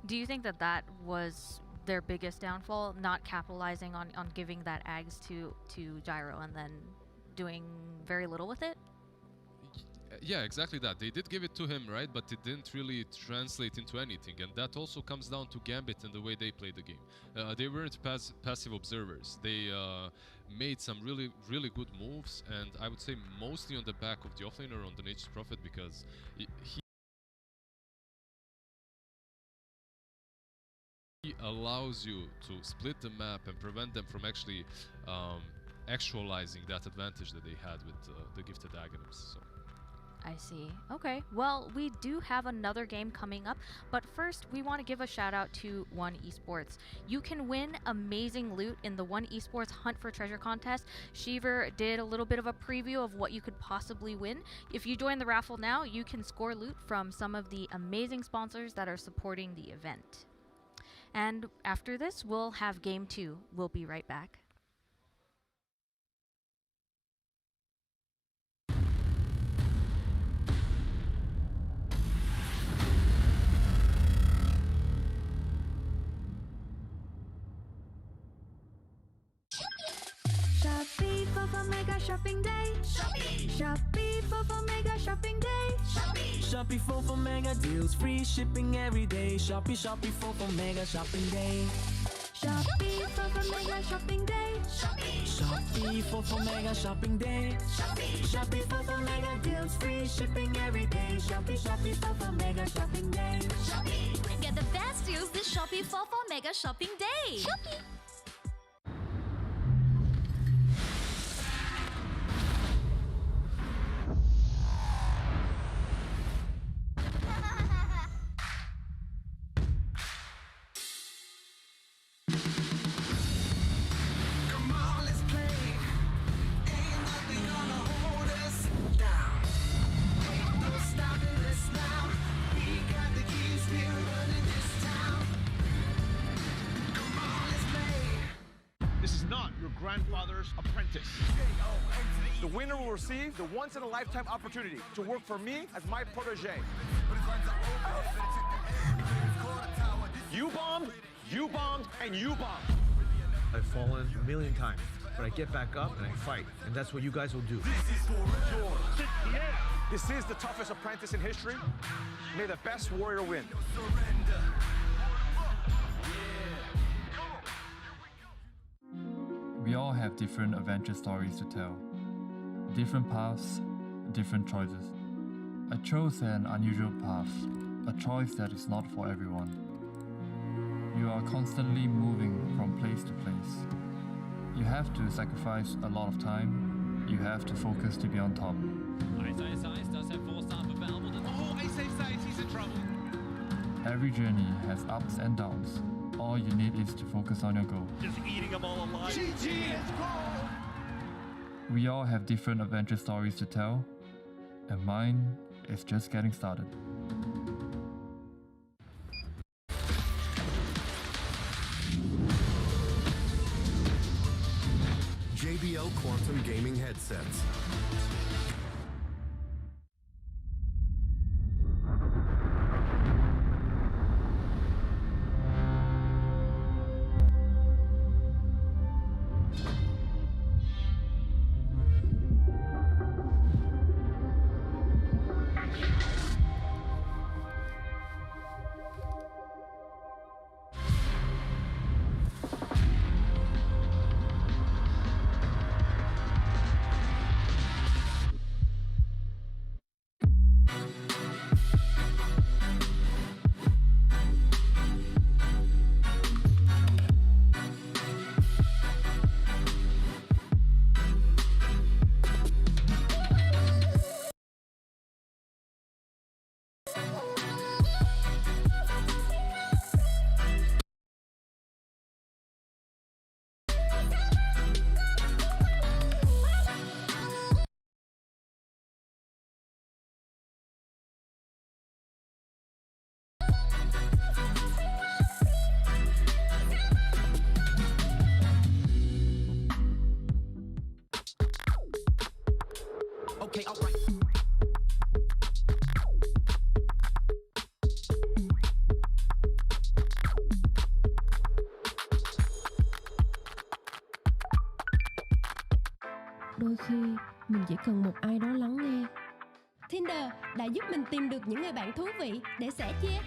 Do you think that was their biggest downfall, not capitalizing on giving that Ags to Gyro and then doing very little with it? Yeah, exactly that. They did give it to him, right? But it didn't really translate into anything. And that also comes down to Gambit and the way they play the game. They weren't passive observers. They made some really, really good moves. And I would say mostly on the back of the offlaner, on the Nature's Prophet, because he allows you to split the map and prevent them from actually actualizing that advantage that they had with the gifted Aghanims. So. I see. Okay, well, we do have another game coming up, but first we want to give a shout out to One Esports. You can win amazing loot in the One Esports Hunt for Treasure contest. Shiver did a little bit of a preview of what you could possibly win. If you join the raffle now, you can score loot from some of the amazing sponsors that are supporting the event. And after this, we'll have Game 2. We'll be right back. Shopee for Mega Shopping Day. Shopee for Mega Shopping Day. Shopee for Mega deals, free shipping every day. Shopee for Mega Shopping Day. Shopee for Mega Shopping Day. Shopee for Mega Shopping Day. Shopee for Mega deals, free shipping every day. Shopee for Mega Shopping Day. Get the best deals this Shopee for Mega Shopping Day. Grandfather's apprentice. The winner will receive the once-in-a-lifetime opportunity to work for me as my protege. You bombed, and you bombed. I've fallen a million times, but I get back up and I fight, and that's what you guys will do. This is the toughest apprentice in history. May the best warrior win. We all have different adventure stories to tell. Different paths, different choices. I chose an unusual path, a choice that is not for everyone. You are constantly moving from place to place. You have to sacrifice a lot of time. You have to focus to be on top. Ice does have 4 staff available. Oh, Ice says he's in trouble. Every journey has ups and downs. All you need is to focus on your goal. Just eating them all alive. GG, let's go! We all have different adventure stories to tell, and mine is just getting started. JBL Quantum Gaming Headsets. Okay, all right. Đôi khi mình chỉ cần một ai đó lắng nghe, Tinder đã giúp mình tìm được những người bạn thú vị để sẻ chia.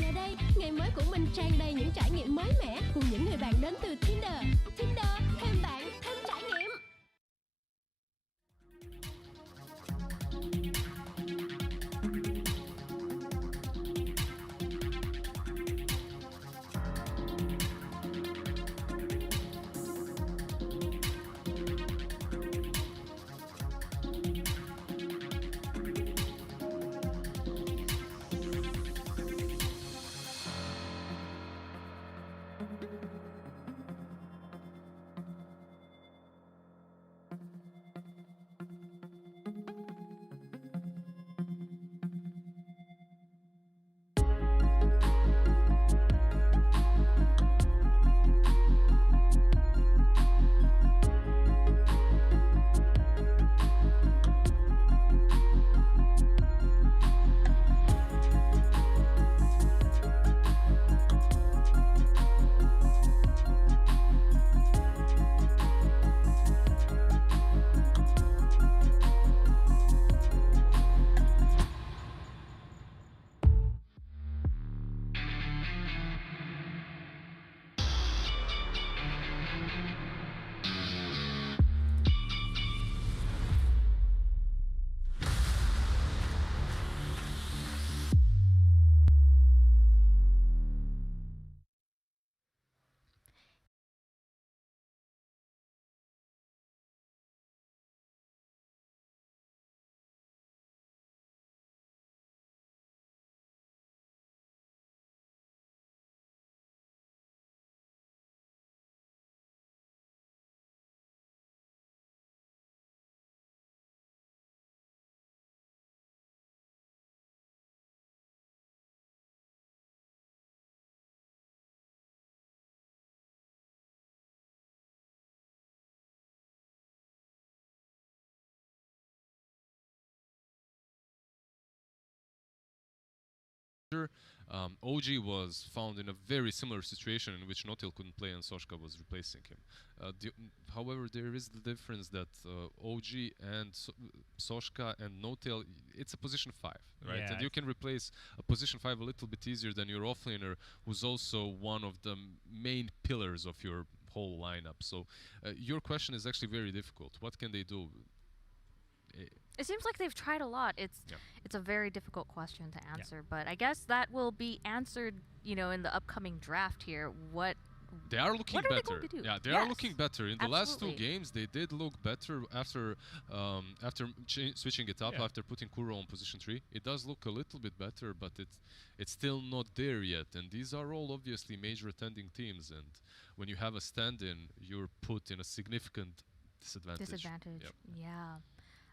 Giờ đây, ngày mới của mình tràn đầy những trải nghiệm mới mẻ cùng những người bạn đến từ Tinder. Tinder, thêm bạn, thêm trải nghiệm. OG was found in a very similar situation in which Notil couldn't play and Soshka was replacing him. However, there is the difference that OG and Soshka and Notil, it's a position 5, right? Yeah. And you can replace a position 5 a little bit easier than your offlaner, who's also one of the main pillars of your whole lineup. So your question is actually very difficult. What can they do? It seems like they've tried a lot. It's a very difficult question to answer, but I guess that will be answered, you know, in the upcoming draft here. What they are looking what are better. They going to do? Yeah, they yes. are looking better. In the last 2 Absolutely. games, they did look better after switching it up, after putting Kuro on position 3. It does look a little bit better, but it's still not there yet. And these are all obviously major attending teams. And when you have a stand-in, you're put in a significant disadvantage. Yep. Yeah.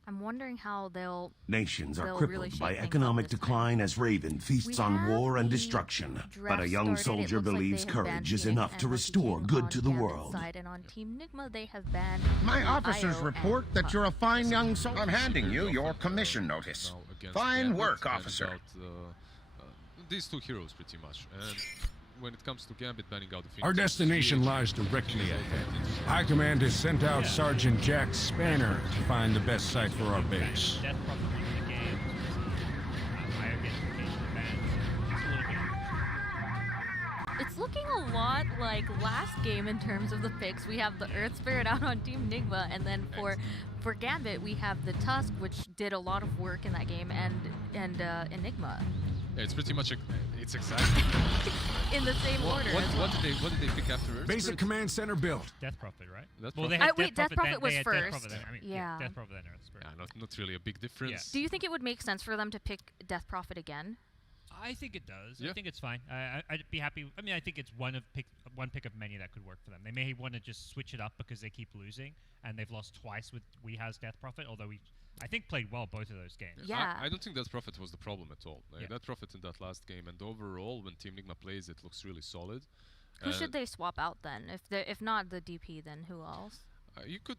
I'm wondering how they'll... Nations are they'll crippled really by shape things economic up this decline as Raven feasts We on have war and the destruction. draft But a young started. It soldier looks like believes they have banned courage is Phoenix enough and to Lucky restore King good on to the Gambit's world. Side, and on Team Nigma, they have banned My officers Io report and that you're a fine young So soldier. I'm handing you your commission notice. Now against Fine Gambit work, and officer. about, these 2 heroes, pretty much. And when it comes to Gambit banning out the Phoenix, Our destination lies directly ahead. High Command has sent out Sergeant Jack Spanner to find the best site for our base. Death Prophet in the game. Higher gamification events. It's looking a lot like last game in terms of the picks. We have the Earth Spirit out on Team Nigma, and then for Gambit we have the Tusk, which did a lot of work in that game, and Enigma. Yeah, it's pretty much it's exactly in the same order. What did they pick after Earth Basic command center built. Death Prophet, right? Death Well, Prophet? they had wait, Death Prophet then, was they had first. Death Prophet then, I mean, Yeah. Death Prophet then Earth Spirit. Yeah, not really a big difference. Do you think it would make sense for them to pick Death Prophet again? I think it does. Yeah. I think it's fine. I'd be happy. I mean, I think it's one pick of many that could work for them. They may want to just switch it up because they keep losing, and they've lost twice with Weeha's Death Prophet, although I think played well both of those games. Yeah. I don't think Death Prophet was the problem at all. Yeah. Death Prophet in that last game, and overall, when Team Nigma plays, it looks really solid. Who should they swap out then? If not the DP, then who else? You could.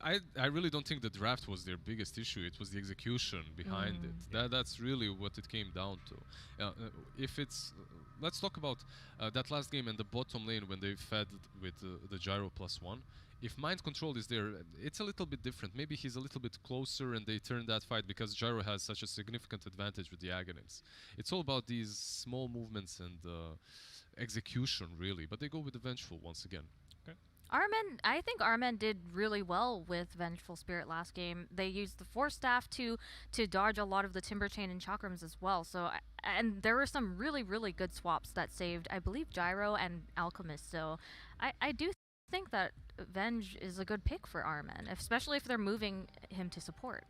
I really don't think the draft was their biggest issue. It was the execution behind it. That's really what it came down to. If it's, let's talk about that last game and the bottom lane when they fed with the gyro +1. if mind control is there, it's a little bit different. Maybe he's a little bit closer and they turn that fight because Gyro has such a significant advantage with the Aghanims. It's all about these small movements and execution, really. But they go with the Vengeful once again. I think Armen did really well with Vengeful Spirit last game. They used the Force Staff to dodge a lot of the Timber Chain and Chakrams as well. So, and there were some really, really good swaps that saved, I believe, Gyro and Alchemist. So I do think that Venge is a good pick for Armen, especially if they're moving him to support.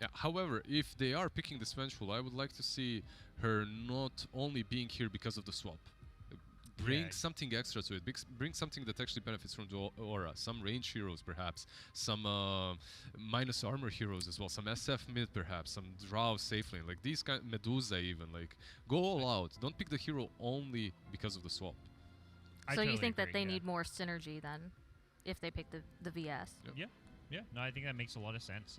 Yeah, however, if they are picking this Vengeful, I would like to see her not only being here because of the swap. Bring something extra to it. Bring something that actually benefits from the aura. Some range heroes, perhaps. Some minus armor heroes as well. Some SF mid, perhaps. Some Drow safe lane. Like these kind, Medusa even. Like, go all out. Don't pick the hero only because of the swap. So you think that they need more synergy then, if they pick the VS? Yeah. Yeah, no, I think that makes a lot of sense.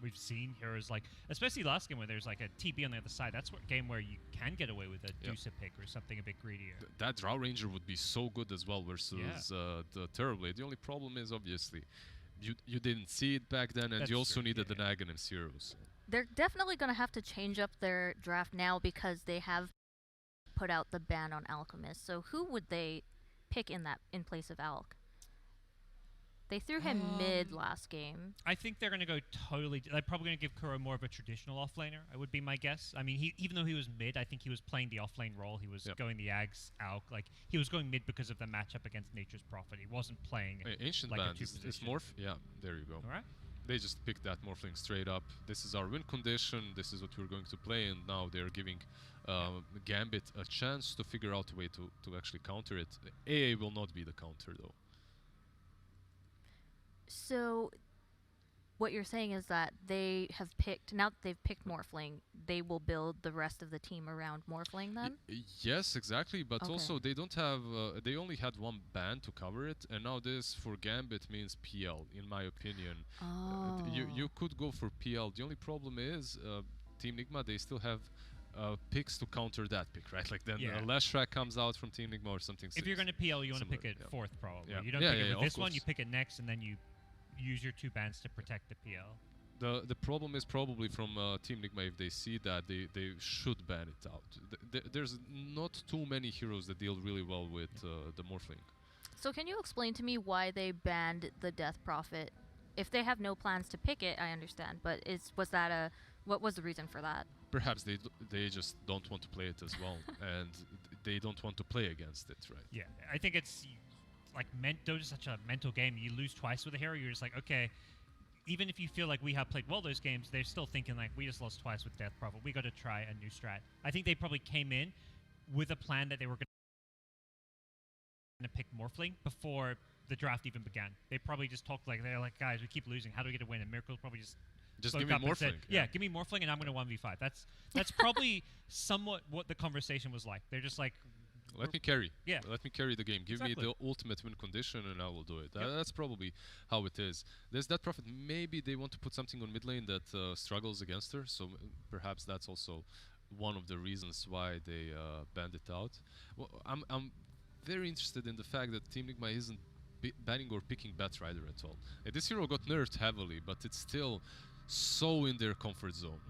We've seen heroes like, especially last game where there's like a TB on the other side. That's what game where you can get away with a Deucer pick or something a bit greedier. That Drow Ranger would be so good as well versus the Terrorblade. The only problem is obviously you didn't see it back then, and you also needed an Aghanims heroes. They're definitely going to have to change up their draft now because they have put out the ban on Alchemist. So who would they pick in place of Alk? They threw him mid last game. I think they're going to go totally... They're probably going to give Kuro more of a traditional offlaner, I would be my guess. I mean, even though he was mid, I think he was playing the offlane role. He was going the Ags out. Like, he was going mid because of the matchup against Nature's Prophet. He wasn't playing Ancient like Band, a two-position. it's Morph? Yeah, there you go. All right. They just picked that Morphling straight up. This is our win condition. This is what we're going to play. And now they're giving Gambit a chance to figure out a way to actually counter it. AA will not be the counter, though. So, what you're saying is that they have picked, now that they've picked Morphling, they will build the rest of the team around Morphling then? Yes, exactly, but also they don't have, they only had one ban to cover it, and now this for Gambit means PL, in my opinion. You could go for PL. The only problem is, Team Nigma, they still have picks to counter that pick, right? Like then Leshrac comes out from Team Nigma or something. If you're going to PL, you want to pick it fourth, probably. Yeah. You don't pick it with this one, you pick it next, and then you use your two bans to protect the PL. The problem is probably from Team Nigma, if they see that, they should ban it out. There's not too many heroes that deal really well with the Morphling. So can you explain to me why they banned the Death Prophet? If they have no plans to pick it, I understand, but what was the reason for that? Perhaps they just don't want to play it as well, and they don't want to play against it, right? Yeah, I think it's like Dota is such a mental game. You lose twice with a hero, you're just like, okay, even if you feel like we have played well those games, they're still thinking like, we just lost twice with Death Prophet. We got to try a new strat. I think they probably came in with a plan that they were going to pick Morphling before the draft even began. They probably just talked like, they're like, guys, we keep losing. How do we get a win? And Miracle's probably just give me Morphling. Said, give me Morphling and I'm going to 1v5. That's probably somewhat what the conversation was like. They're just like, let me carry. Yeah. Let me carry the game. Give me the ultimate win condition and I will do it. That's probably how it is. There's that Prophet. Maybe they want to put something on mid lane that struggles against her. So perhaps that's also one of the reasons why they banned it out. Well, I'm very interested in the fact that Team Nigma isn't banning or picking Batrider at all. This hero got nerfed heavily, but it's still so in their comfort zone.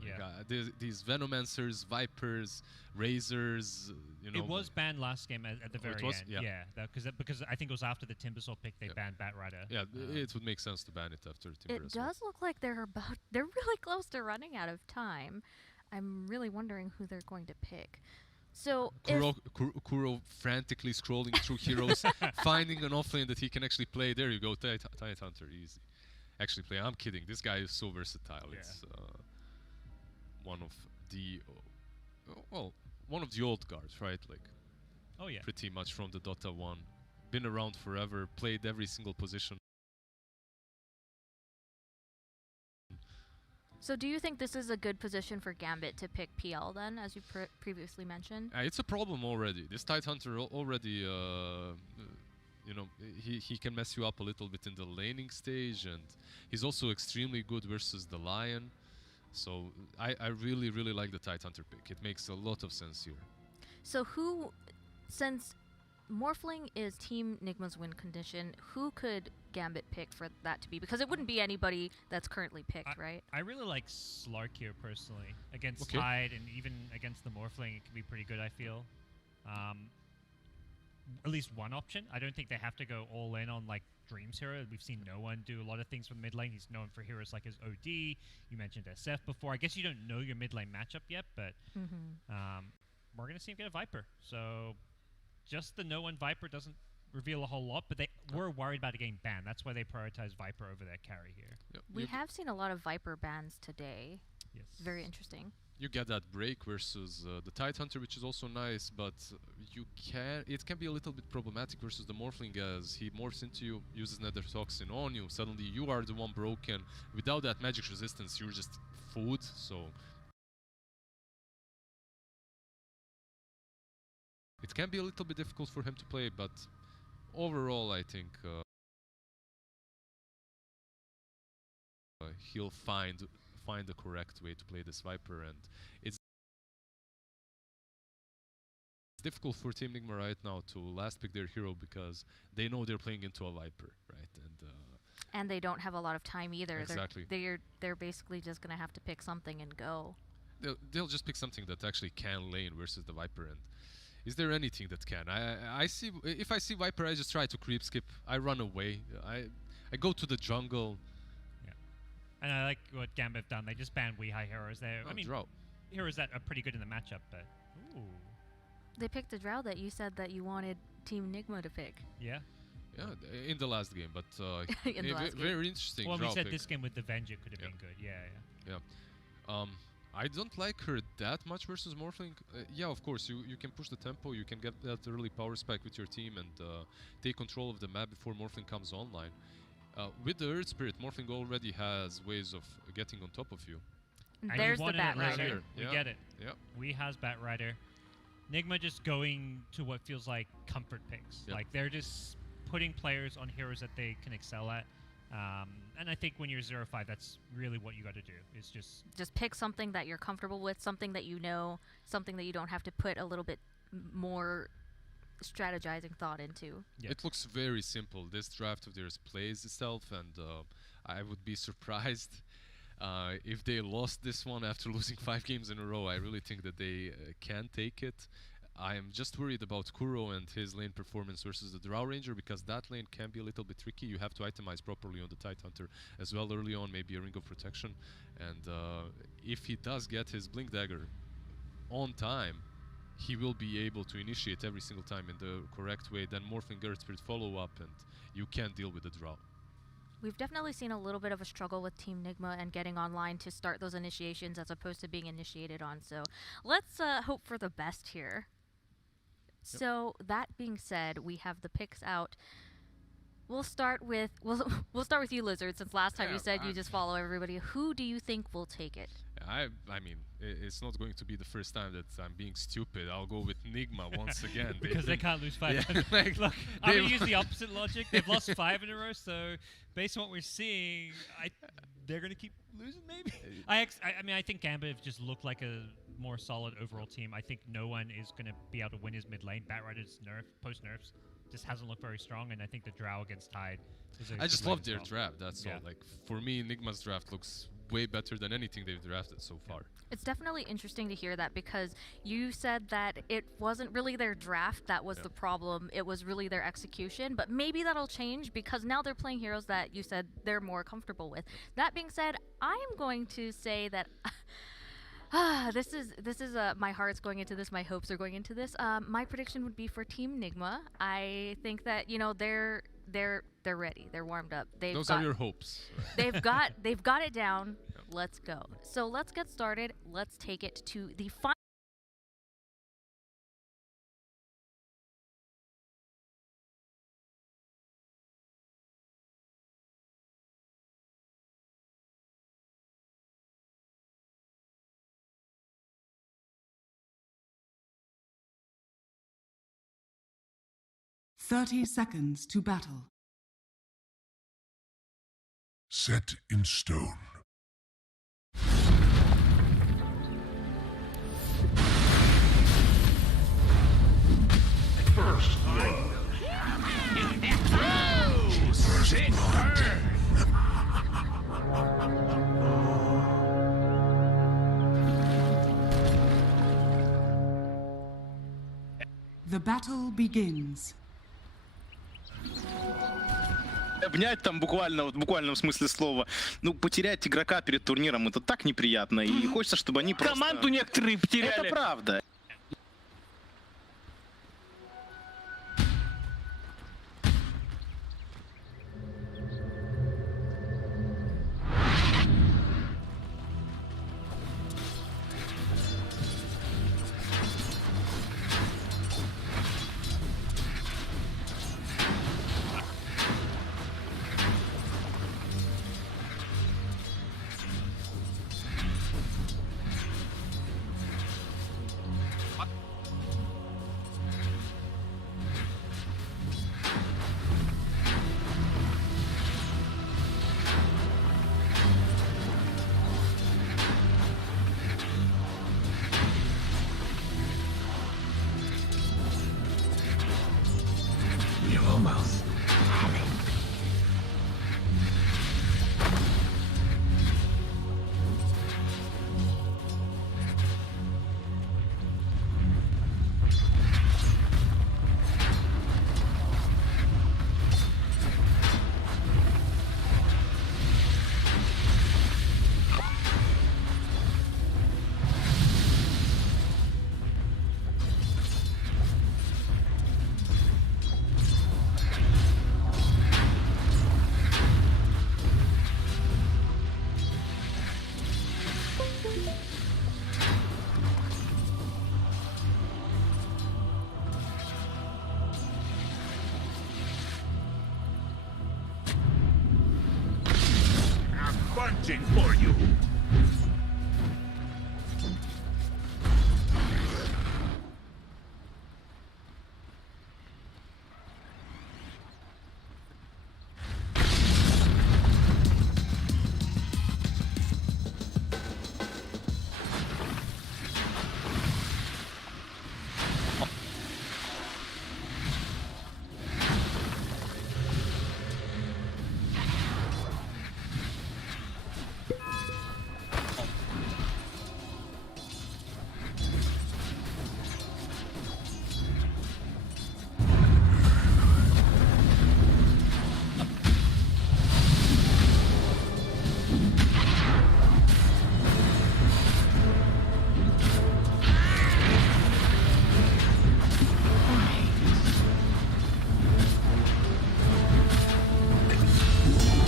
These Venomancers, Vipers, Razors, you know. It was banned last game at the very end. Yeah, because I think it was after the Timbersaw pick they banned Batrider. Yeah, it would make sense to ban it after Timber. It does look like they're really close to running out of time. I'm really wondering who they're going to pick. So Kuro frantically scrolling through heroes, finding an offlane that he can actually play. There you go, Tide Hunter, easy. Actually play. I'm kidding. This guy is so versatile. It's one of the one of the old guards, right? Like, pretty much from the Dota 1. Been around forever. Played every single position. So do you think this is a good position for Gambit to pick PL then, as you previously mentioned? It's a problem already. This Tide Hunter already, you know, he can mess you up a little bit in the laning stage, and he's also extremely good versus the Lion. So I really, really like the Tide Hunter pick. It makes a lot of sense here. So since Morphling is Team Nigma's win condition. Who could Gambit pick for that to be? Because it wouldn't be anybody that's currently picked, right? I really like Slark here personally. Against Okay. Tide and even against the Morphling, it can be pretty good, I feel. At least one option. I don't think they have to go all in on like Dream's hero. We've seen no one do a lot of things from mid lane. He's known for heroes like his OD. You mentioned SF before. I guess you don't know your mid lane matchup yet, but we're going to see him get a Viper. So just the no one Viper doesn't reveal a whole lot, but they were worried about it getting banned. That's why they prioritize Viper over their carry here. Yep. We have seen a lot of Viper bans today. Yes. Very interesting. You get that break versus the Tidehunter, which is also nice, but it can be a little bit problematic versus the Morphling, as he morphs into you, uses Nether Toxin on you. Suddenly you are the one broken. Without that magic resistance, you're just food. So it can be a little bit difficult for him to play, but overall, I think he'll find the correct way to play this Viper, and it's difficult for Team Nigma right now to last pick their hero because they know they're playing into a Viper, right? And they don't have a lot of time either. Exactly. They're basically just gonna have to pick something and go. They'll just pick something that actually can lane versus the Viper. And is there anything that can? I see, if I see Viper, I just try to creep skip. I run away. I go to the jungle. And I like what Gambit have done. They just banned Weehai heroes there. I mean, Drought. heroes that are pretty good in the matchup, but ooh. They picked a Drow that you said that you wanted Team Nigma to pick. Yeah. Yeah, in the last game, but In the last very interesting. Well, we Drow said pick. this game with the Venge could have been good. Yeah. I don't like her that much versus Morphling. Yeah, of course, you can push the tempo, you can get that early power spike with your team and take control of the map before Morphling comes online. With the Earth Spirit, Morphling already has ways of getting on top of you. And And there's he the wanted it Bat right Rider. here. We Yeah. get it. Yeah. We has Bat Rider. Nigma just going to what feels like comfort picks. Yep. Like they're just putting players on heroes that they can excel at. And I think when you're 0-5, that's really what you got to do. Is just pick something that you're comfortable with, something that you know, something that you don't have to put a little bit more strategizing thought into. Yeah. It looks very simple. This draft of theirs plays itself, and I would be surprised if they lost this one after losing 5 games in a row. I really think that they can take it. I am just worried about Kuro and his lane performance versus the Drow Ranger, because that lane can be a little bit tricky. You have to itemize properly on the Tidehunter as well early on, maybe a Ring of Protection. And if he does get his Blink Dagger on time, he will be able to initiate every single time in the correct way. Then Morphling Earth Spirit follow up, and you can deal with the Drow. We've definitely seen a little bit of a struggle with Team Nigma and getting online to start those initiations as opposed to being initiated on. So let's hope for the best here. Yep. So that being said, we have the picks out. We'll start with we'll start with you, Lizard, since last time you said you just follow everybody. Who do you think will take it? I mean, it's not going to be the first time that I'm being stupid. I'll go with Nigma once again. because they can't lose 5. Yeah, like, Look, I'm going to use the opposite logic. They've lost 5 in a row, so based on what we're seeing, they're going to keep losing, maybe? I mean, I think Gambit have just looked like a more solid overall team. I think no one is going to be able to win his mid lane. Batrider's post-nerfs just hasn't looked very strong, and I think the Drow against Tide is I just love love their draft, that's all. Like, for me, Nigma's draft looks way better than anything they've drafted so far. It's definitely interesting to hear that, because you said that it wasn't really their draft that was the problem, it was really their execution, but maybe that'll change because now they're playing heroes that you said they're more comfortable with. That being said, I am going to say that this is my heart's going into this, my hopes are going into this. My prediction would be for Team Nigma. I think that they're ready. They're warmed up. Those are your hopes. they've got it down. Let's go. So let's get started. Let's take it to the final. "30 seconds to battle. Set in stone. First blood. The battle begins. Обнять там буквально, вот в буквальном смысле слова. Ну, потерять игрока перед турниром, это так неприятно. И хочется, чтобы они просто... Команду некоторые потеряли. Это правда. You almost had it. I'm bunting for you.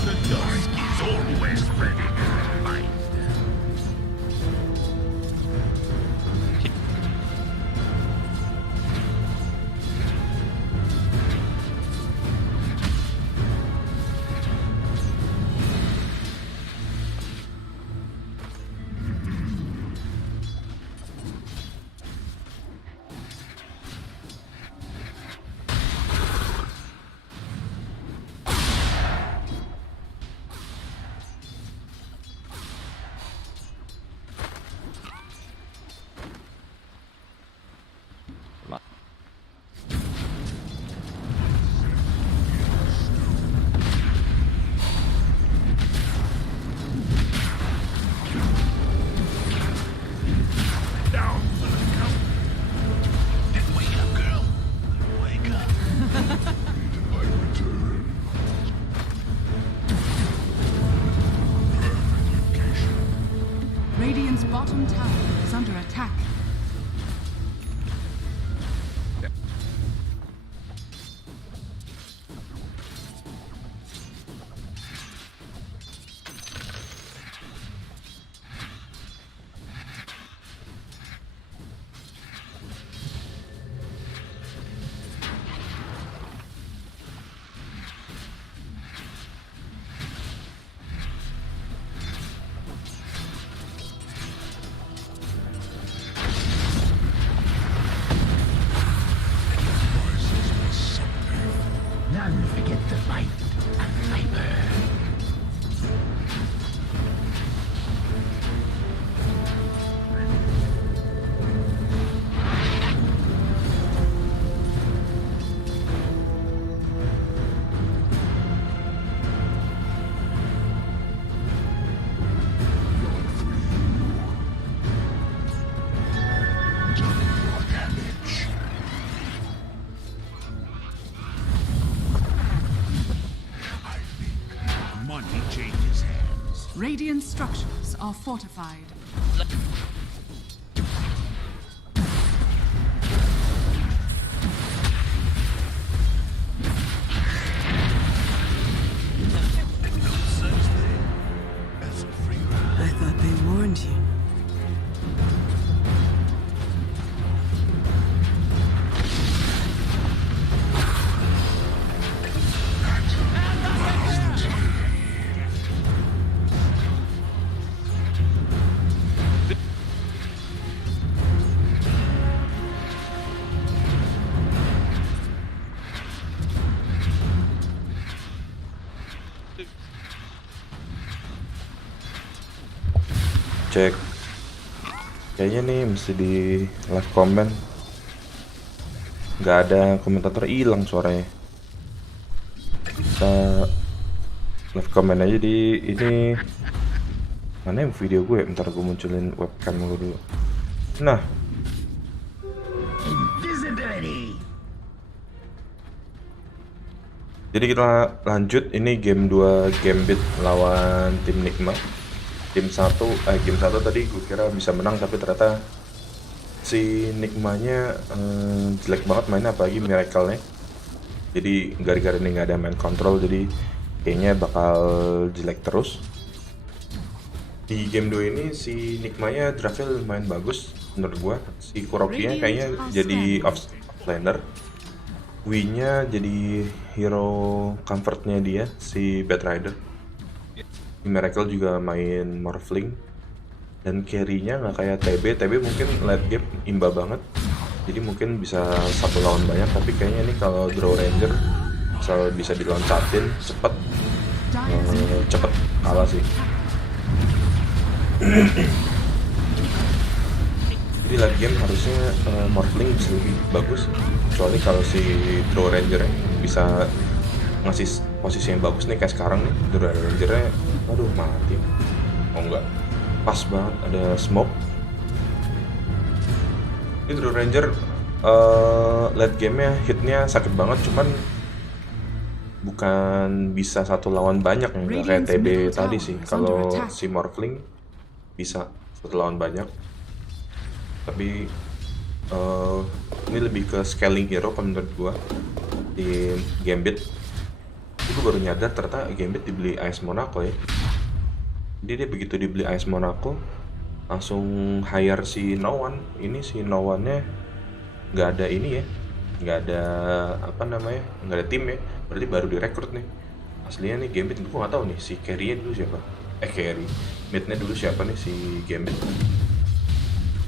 The dusk is always ready for a fight. Down for the count. Wake up, girl. Wake up. I return. Perfect location. Radiant's bottom tower is under attack. Radiant structures are fortified. I thought they warned you. Cek. Kayaknya nih mesti di live comment. Nggak ada komentator, hilang suaranya. Kita live comment aja di ini. Mana yang video gue? Bentar gue munculin webcam gue dulu. Nah. Jadi kita lanjut, ini game 2 Gambit lawan tim Nigma. Game 1 tadi gue kira bisa menang, tapi ternyata si Nigmanya jelek banget mainnya, apalagi Miracle-nya. Jadi gara-gara ini nggak ada main control, jadi kayaknya bakal jelek terus. Di game 2 ini si Nigmanya draftnya lumayan bagus menurut gua. Si Kurokinya kayaknya jadi offlaner. Wii-nya jadi hero comfortnya dia, si Bad Rider. Miracle juga main Morphling, dan carry-nya nggak kayak TB mungkin late game imba banget, jadi mungkin bisa satu lawan banyak, tapi kayaknya nih kalau Draw Ranger bisa diloncatin cepet kalah sih. Jadi late game harusnya Morphling bisa lebih bagus, kecuali kalau si Draw Ranger bisa ngasih posisi yang bagus nih, kayak sekarang nih Draw Ranger-nya aduh mati. Oh enggak, pas banget ada smoke. Ini Draw Ranger late game-nya hitnya sakit banget, cuman bukan bisa satu lawan banyak ya, nggak kayak TB tadi sih. Kalau si Morphling bisa satu lawan banyak, tapi ini lebih ke scaling hero kalau menurut gua di Gambit. Gue baru nyadar ternyata Gambit dibeli AS Monaco ya. Jadi dia begitu dibeli AS Monaco langsung hire si No One. Ini si No One-nya nggak ada ini ya, nggak ada apa namanya, nggak ada tim ya, berarti baru direkrut nih. Aslinya nih Gambit, gue nggak tahu nih si carry-nya dulu siapa, carry mid-nya dulu siapa nih si Gambit.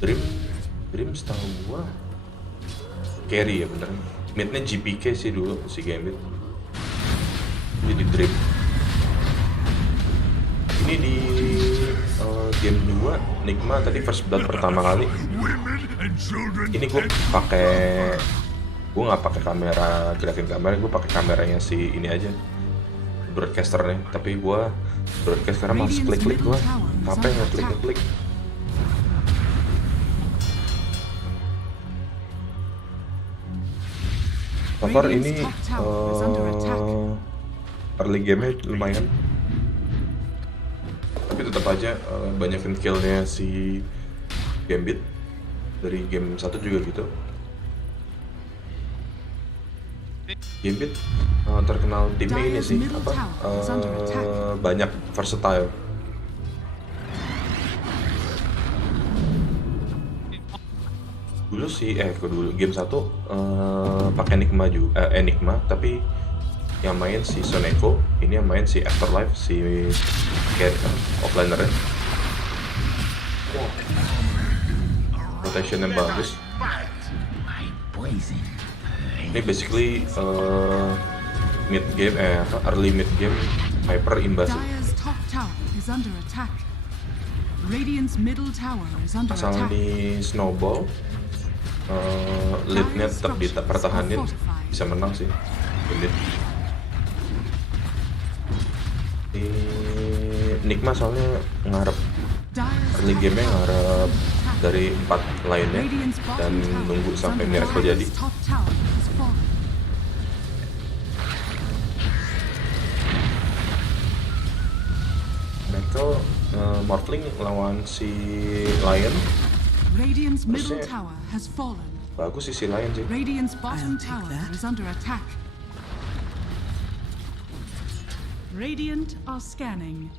Dream setahu gua carry ya bener, mid-nya GPK sih dulu si Gambit. Jadi Dream ini di game 2 Nigma tadi first blood pertama kali. Ini gue nggak pakai kamera, gerakin kamera, gue pakai kameranya si ini aja, broadcasternya. Tapi gue broadcast karena males klik gue, apa yang ngeklik. So far ini early game-nya lumayan, tapi tetap aja banyakin kill-nya si Gambit. Dari game 1 juga gitu. Gambit terkenal timnya ini sih, banyak versatile. Dulu sih game 1 pakai Enigma, tapi yang main si Soneko, ini yang main si Afterlife, si offlaner-nya. Rotation yang bagus. Ini basically mid game, early mid game hyper imba sih. Asal di snowball, lead-nya tetap dipertahanin, bisa menang sih. Nigma soalnya ngarep early game-nya, ngarep dari 4 lainnya dan nunggu sampai Miracle jadi. Miracle Morphling lawan si Lion. Radiant's middle Harusnya tower has fallen. bagus sih si Lion sih. Radiant's bottom tower is under attack. Radiant are scanning.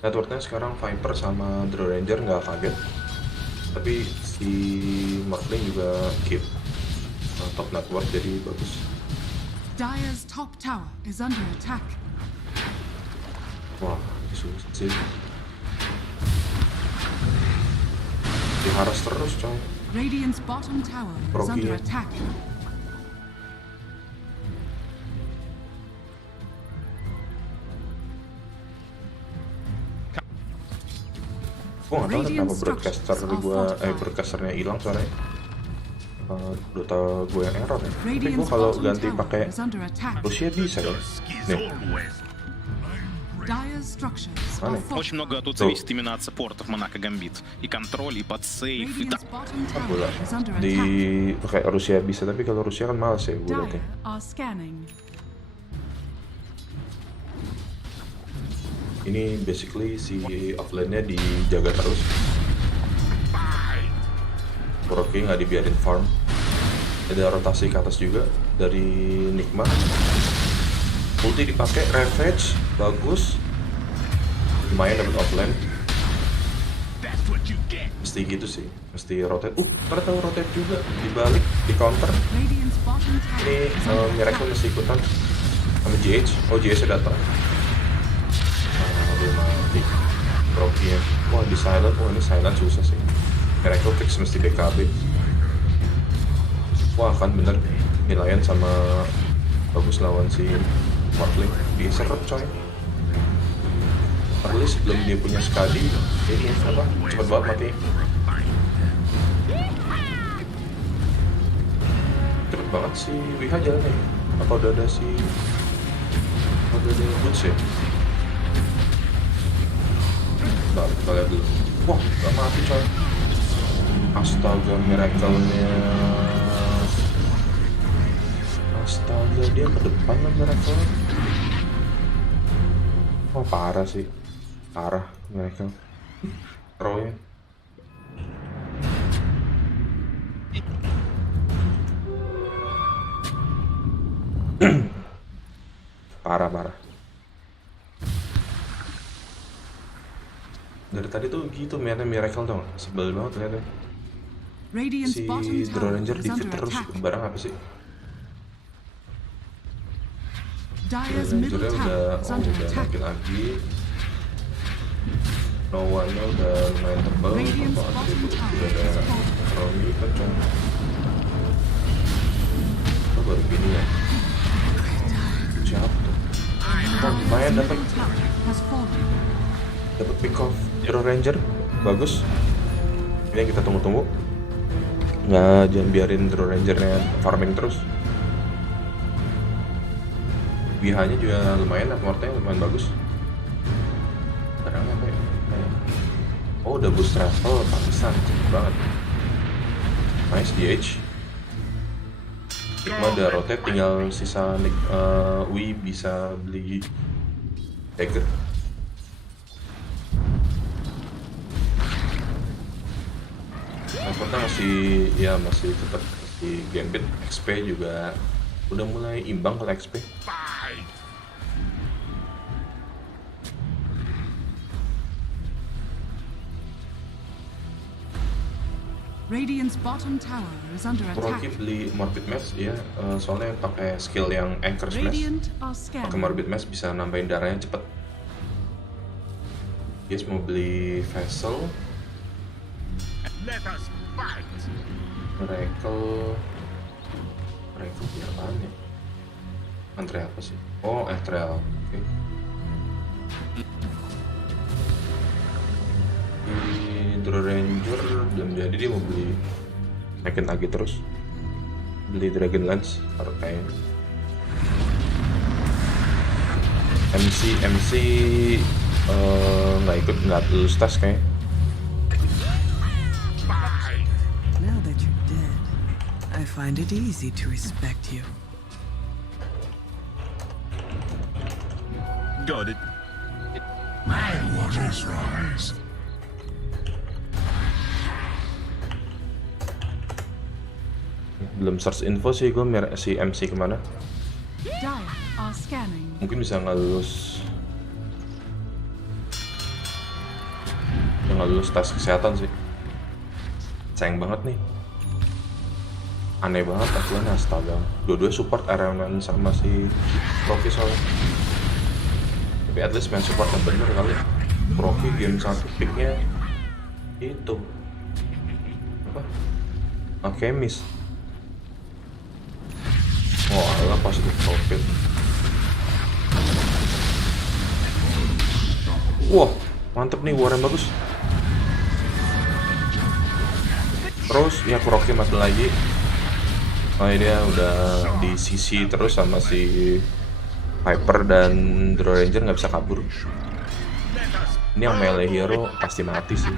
Networknya sekarang Viper sama Draw Ranger nggak kaget, tapi si Morphling juga keep top network jadi bagus. Dire's top tower is under attack. Wah, susah sih. Diharas terus coy. Radiant's bottom tower is Rocky under ya. attack. Gue nggak tahu kenapa broadcasternya hilang suaranya. Dota gue yang error ya. Tapi gue kalau ganti pakai Rusia bisa ya. Nih. Mana? Очень много тут зависит именно от саппортов Монако Гамбит. И контроль, и подсейв, и так. Bola. Di pakai Rusia bisa, tapi kalau Rusia kan males ya gue liatnya. Ini basically si offlane-nya dijaga terus. Rocky nggak dibiarin farm. Ada rotasi ke atas juga dari Nigma. Ulti dipakai, Ravage, bagus. Lumayan dapat offlane. Mesti gitu sih, mesti rotate. Ternyata rotate juga, dibalik, di counter. Ini Miracle mesti ikutan sama GH. Oh, GH sudah datang. Belum mati. Rocky-nya. Wah, di silent. Oh, ini silent susah sih. Miracle fix mesti BKB. Wah, kan bener. Lion sama bagus lawan si Morphling. Diseret coy. Early sebelum dia punya Skadi. Ini apa? Cepet banget mati. Cepet banget si WH jalannya. Apa udah ada si... Udah ada boots ya? Bentar, kita lihat dulu. Wah, gak mati coy. Astaga, Miracle-nya. Astaga, dia ke depan lah Miracle. Wah, parah sih. Parah, Miracle. Throw-nya. Parah. Dari tadi tuh gitu mainnya Miracle dong, sebel banget ternyata. Si Draw Ranger di-feed terus, barang apa sih? Draw Rangernya udah naikin lagi. Noah-nya udah lumayan tebal, apa itu udah ada Romy kan coy. Oh, baru gini ya. Siapa tuh? Oh, lumayan dapat pick off Draw Ranger, bagus. Ini yang kita tunggu-tunggu. Nggak, jangan biarin Draw Rangernya farming terus. BH-nya juga lumayan, armornya lumayan bagus. Barangnya apa ya? Oh, udah boost travel, pantesan, cepet banget. Nice DH. Nigma udah rotate, tinggal sisa Wi bisa beli dagger. Networknya masih tetap di Gambit. XP juga udah mulai imbang kalau XP. Radiant's bottom tower is under attack. Rocky beli Morbid Mass ya, soalnya pakai skill yang Anchor Smash. Pakai Morbid Mass bisa nambahin darahnya cepet. Yes, mau beli Vessel. Let us fight. Miracle punya apaan ya? Antre apa sih? Oh, Ethereal. Oke. Di Draw Ranger belum jadi, dia mau beli naikin lagi terus. Beli Dragon Lance harus kayaknya. MC nggak lulus tes kayaknya. Now that you're dead, I find it easy to respect you. Got it. I want Shadows rise. Belum search info sih gue si MC kemana. Dire are scanning. Mungkin bisa nggak lulus tes kesehatan sih. Sayang banget nih. Aneh banget akuannya, astaga. Dua-dua support RMN sama si Profi soalnya. Tapi at least main support yang bener kali. Profi game 1 picknya itu apa? Alchemist. Oh alah, positif profit. Wah, mantep nih war yang bagus. Terus ya Kuroki mati lagi. Oh dia udah di sisi terus sama si Viper dan Draw Ranger nggak bisa kabur. Ini yang melee hero pasti mati sih.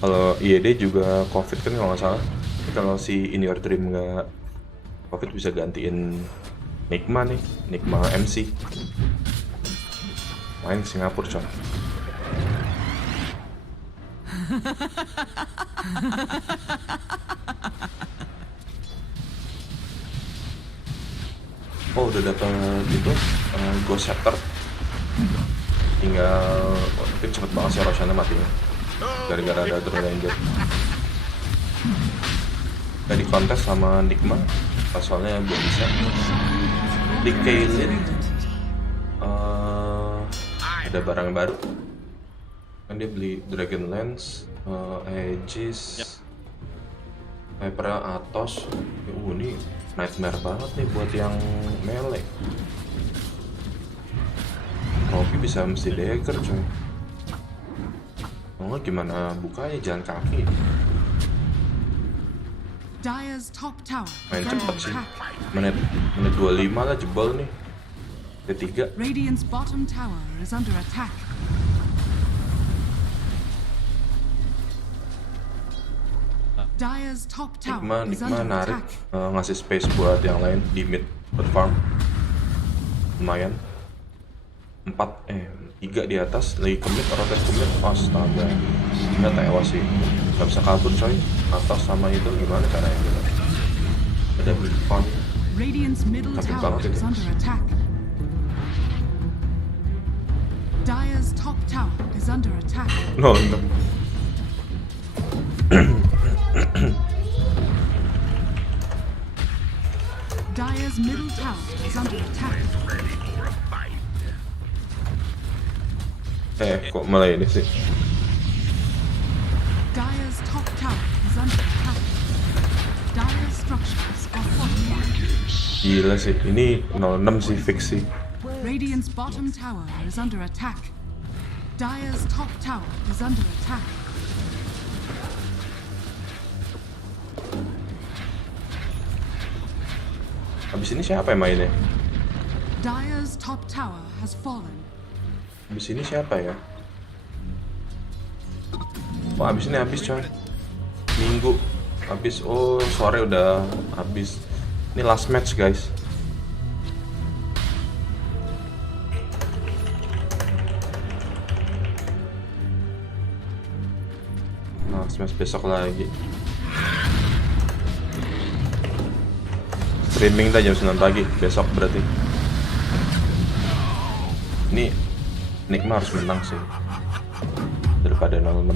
Kalau IED juga COVID kan kalau nggak salah. Tapi kalau si In Your Dream nggak COVID bisa gantiin Nigma nih, Nigma MC. Main Singapura coy. Oh udah dapet itu Ghost Scepter. Tinggal mungkin cepet banget sih Roshannya matinya. Gara-gara ada Draw Ranger. Gak di kontes sama Nigma, soalnya belum bisa. Di Kaylin ada barang baru. Kan dia beli Dragon Lance, Aegis, Viper Atos. Ini nightmare banget nih buat yang melee. Rocky bisa mesti dagger coy. Oh gimana bukanya, jalan kaki. Dire's top tower Main is cepet under sih. attack. Menit 25 lah jebol nih. Ketiga. Radiant's bottom tower is under attack. Dire's top tower is Nigma under narik attack. ngasih space buat yang lain di mid buat farm. Lumayan. 3 di atas lagi commit, rotate commit. Astaga, nggak tewas sih, nggak bisa kabur coy. Atas sama itu gimana caranya gitu. Ada big farm. Radiant's middle Sakit tower banget is itu. under attack. Dire's top tower is under attack. No. Dire's middle tower is under attack. Kok malah ini sih. Dire's top tower is under attack. Dire's structures are fortified. Gila sih, ini 06 sih fix sih. Radiant's bottom tower is under attack. Dire's top tower is under attack. Abis ini siapa yang mainnya? Dire's top tower has fallen. Abis ini siapa ya? Oh abis ini habis coy. Minggu habis. Oh sore udah habis. Ini last match guys. Last match besok lagi. Streaming dah jam 9 pagi besok berarti. Ini Nigma harus menang sih daripada 06.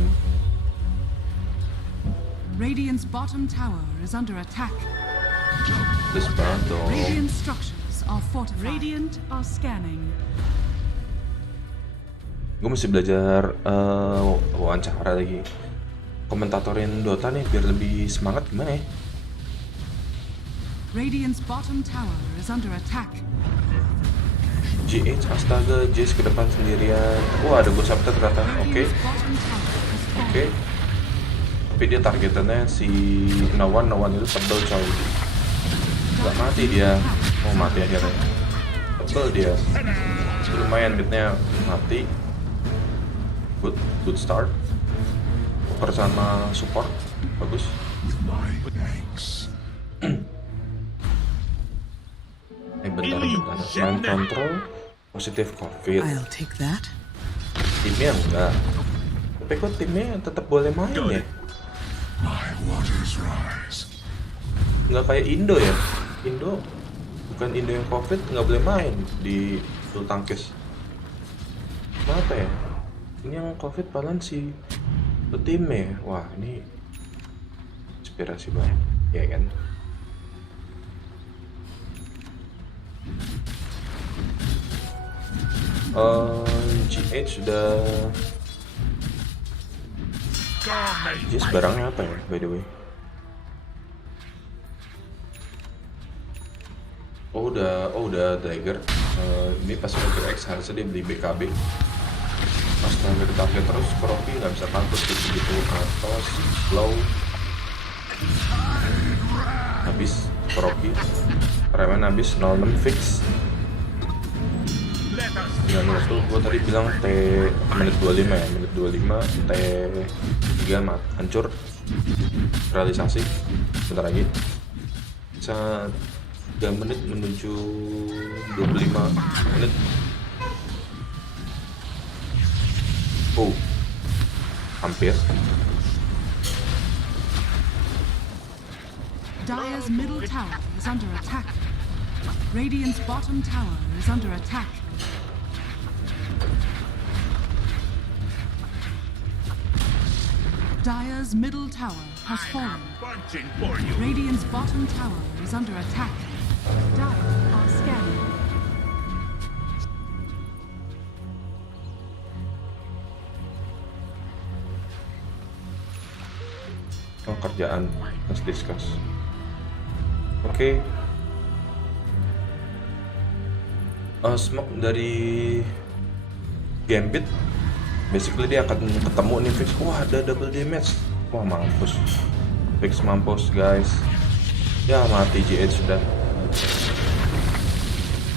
Radiant's bottom tower is under attack. Please banget dong. Radiant structures are fortified. Radiant are scanning. Gue mesti belajar wawancara lagi. Komentatorin Dota nih biar lebih semangat gimana ya? Radiant's bottom tower is under attack. GH astaga, Jace ke depan sendirian. Wah ada Ghost Scepter ternyata. Oke. Oke. Tapi dia targetannya si Nawan itu tebel coy. Nggak mati dia. Oh, mati akhirnya. Tebel dia. Lumayan midnya mati. Good start. Poker sama support bagus. Bentar. Main control positif COVID. I'll take that. Timnya enggak. Tapi kok timnya tetap boleh main ya? Nggak kayak Indo ya? Indo bukan Indo yang COVID nggak boleh main di bulu tangkis. Kenapa ya? Ini yang COVID paling si timnya. Wah, ini inspirasi banget, ya kan? GH sudah. GH barangnya apa ya, by the way? Oh udah dagger. Ini pas udah X harusnya dia beli BKB. Pas target terus Kropi nggak bisa takut gitu atas slow. Habis Kropi. Remen habis 06 fix. Dengan itu gue tadi bilang menit 25 ya, menit 25 T3 hancur realisasi. Bentar lagi bisa 3 menit menuju 25 menit. Oh, hampir. Dire's middle tower is under attack. Radiant's bottom tower is under attack. Dire's middle tower has fallen. Radiant's bottom tower is under attack. Dire are scanning. Oh, kerjaan, let's discuss. Oke. Smoke dari Gambit. Basically dia akan ketemu nih fix. Wah, ada double damage. Wah, mampus. Fix mampus, guys. Ya, mati GH sudah.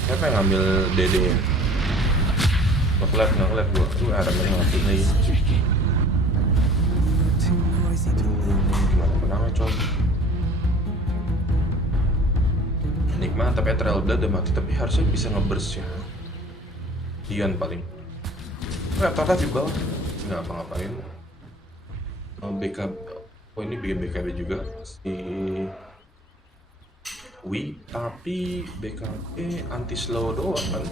Siapa yang ngambil DD ya? Nge-lab gua. Ada yang mati nih. Gimana menangnya, coy? Enigma tapi Trail Blood udah mati, tapi harusnya bisa nge-burst ya. Dian paling. Rata-rata di bawah nggak apa-ngapain. BKB, oh ini bikin BKB juga si Wii, tapi BKB anti slow doang kan,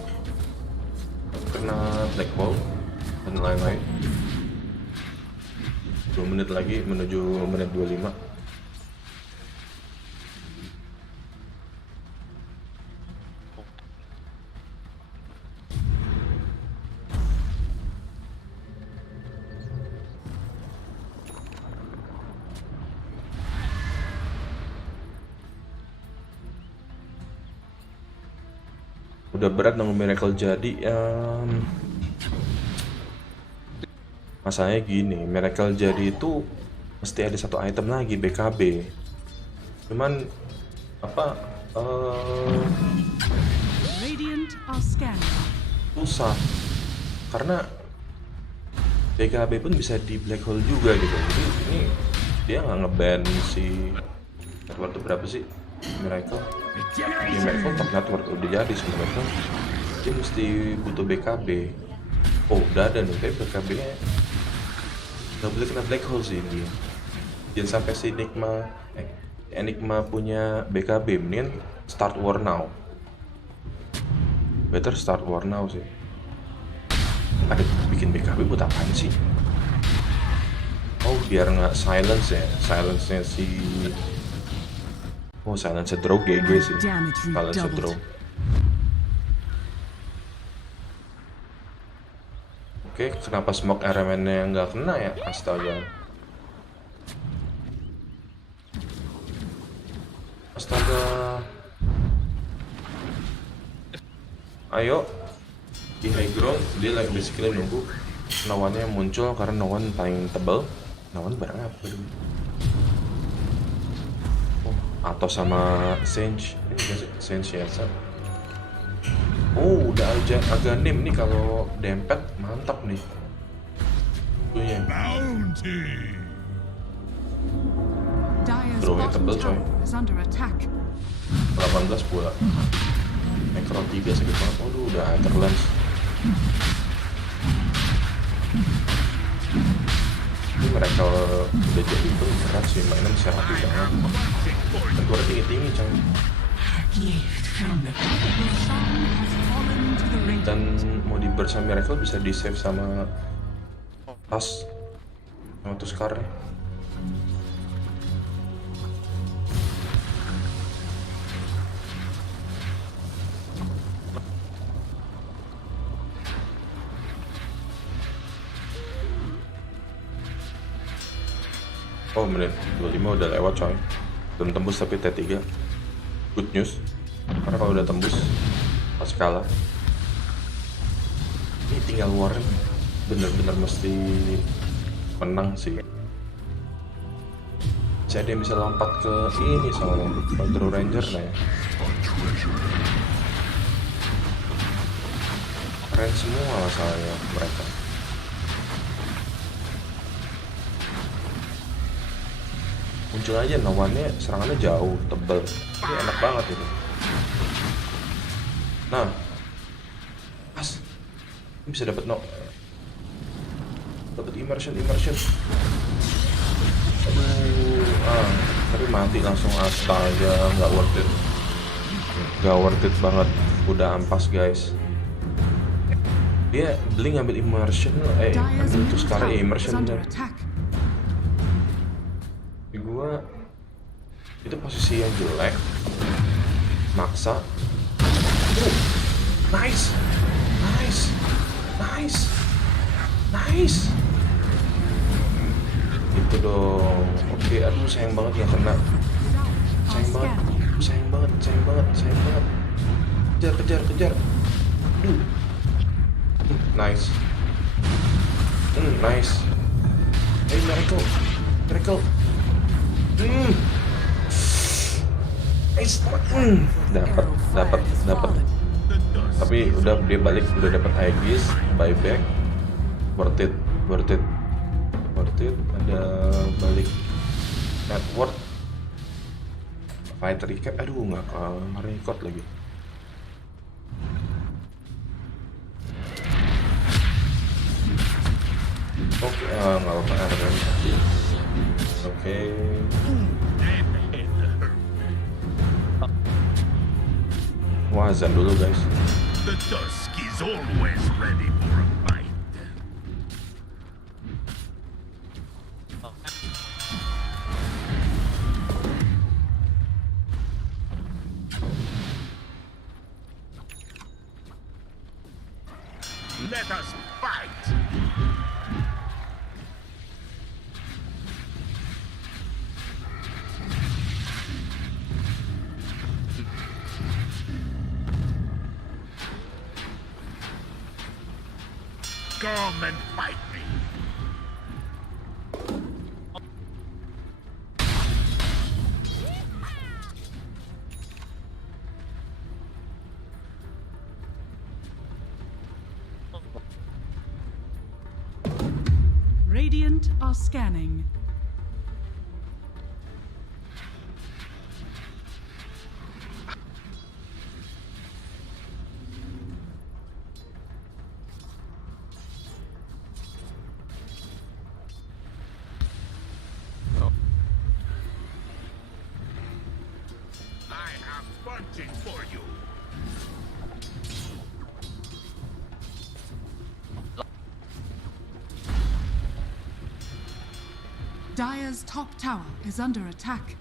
kena black hole dan lain-lain. 2 menit lagi menuju menit 25. Udah berat nunggu miracle jadi. Masalahnya gini, miracle jadi itu mesti ada satu item lagi BKB. Cuman apa susah karena BKB pun bisa di black hole juga gitu. Jadi ini dia nggak ngeban si network berapa sih miracle. Di Miracle top network udah jadi sebenarnya, dia mesti butuh BKB. Oh udah ada nih, tapi BKB nya nggak boleh kena black hole sih dia. Jangan sampai si Enigma punya BKB, mending start war now. Better start war now sih. Ada bikin BKB buat apaan sih? Oh biar nggak silence ya, silence-nya si silence draw GG sih. Silence draw. Oke, kenapa smoke RMN-nya nggak kena ya? Astaga. Ayo. Di high ground, dia lagi basically nunggu Nawannya muncul karena Nawan paling tebal. Nawan barang apa dulu? atau sama Senj. Ini juga sih Senj ya. Oh, udah aja agak nim nih kalau dempet mantap nih. Tuhnya. Drawnya tebel coy. 18 pula. Necro 3 sakit banget. Waduh, udah terlens. Ini mereka udah jadi pun berat sih, mainan bisa rapi banget. Dan gue tinggi-tinggi coy. Dan mau di burst sama miracle bisa di save sama tas sama tuskar. Oh, menit 25 udah lewat coy. Belum tembus tapi T3. Good news. Karena kalau udah tembus pas kalah ini tinggal Warren bener-bener mesti menang sih. Saya dia bisa lompat ke ini soalnya Battle Ranger lah ya. Keren semua masalahnya mereka. Muncul aja nawannya, serangannya jauh, tebel. Ini enak banget itu. Nah, pas ini bisa dapat dapat immersion. Aduh, tapi mati langsung astaga, nggak worth it banget. Udah ampas guys. Dia beli ngambil immersion, ambil itu sekarang immersion bener. Gua itu posisi yang jelek, maksa. Nice. Itu dong. Oke, aduh sayang banget ya kena. Sayang banget. Kejar. Aduh. Nice. Hey, miracle. Dapat. Tapi udah dia balik, udah dapat Aegis, buyback, worth it. Ada balik network, fight recap. Aduh, nggak record lagi. Oke, nggak apa-apa. Oke. Wah, azan dulu guys. The dusk is always ready for a fight. Let us fight. Come and fight me. Radiant are scanning. Punching for you. Dire's top tower is under attack.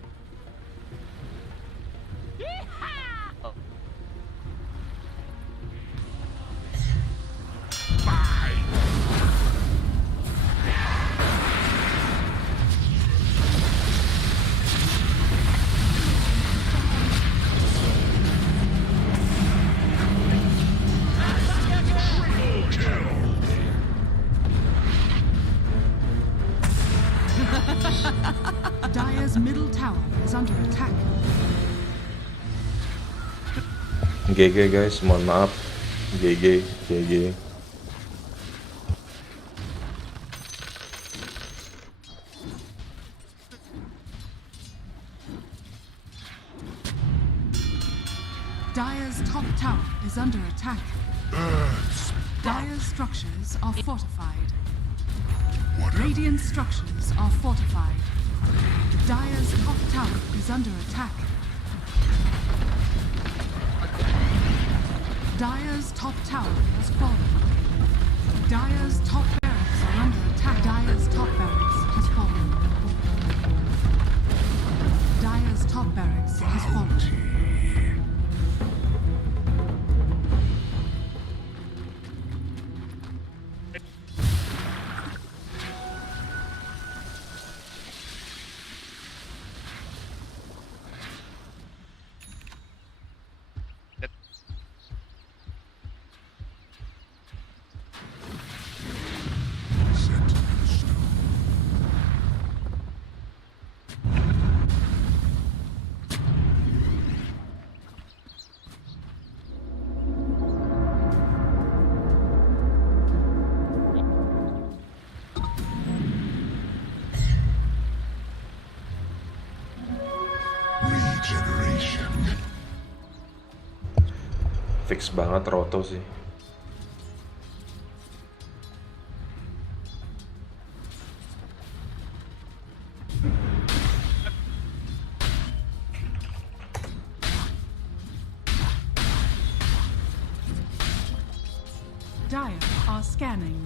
Dire's middle tower GG guys, mohon maaf. GG. Dire's top tower is under attack. Dire's structures are fortified. Radiant structures are fortified. Dire's top tower is under attack. Dire's top tower has fallen. Dire's top barracks are under attack. Dire's top barracks has fallen. Dire's top barracks has fallen. Fix banget Roto sih. Dire are scanning.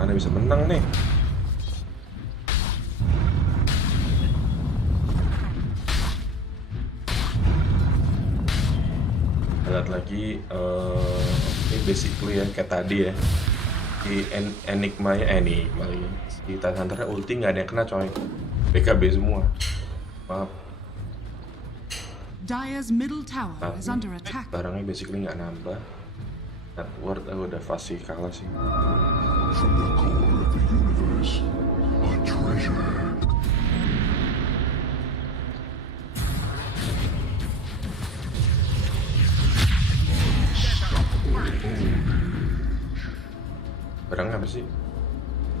Mana bisa menang nih? Lihat lagi, ini basically ya kayak tadi ya, di Enigma lagi di Titan Hunter ulti nggak ada yang kena coy, BKB semua, maaf. Dire's middle tower is under attack. Barangnya basically nggak nambah, net worth udah pasti kalah sih. From the core of the universe, a treasure. Barang apa sih?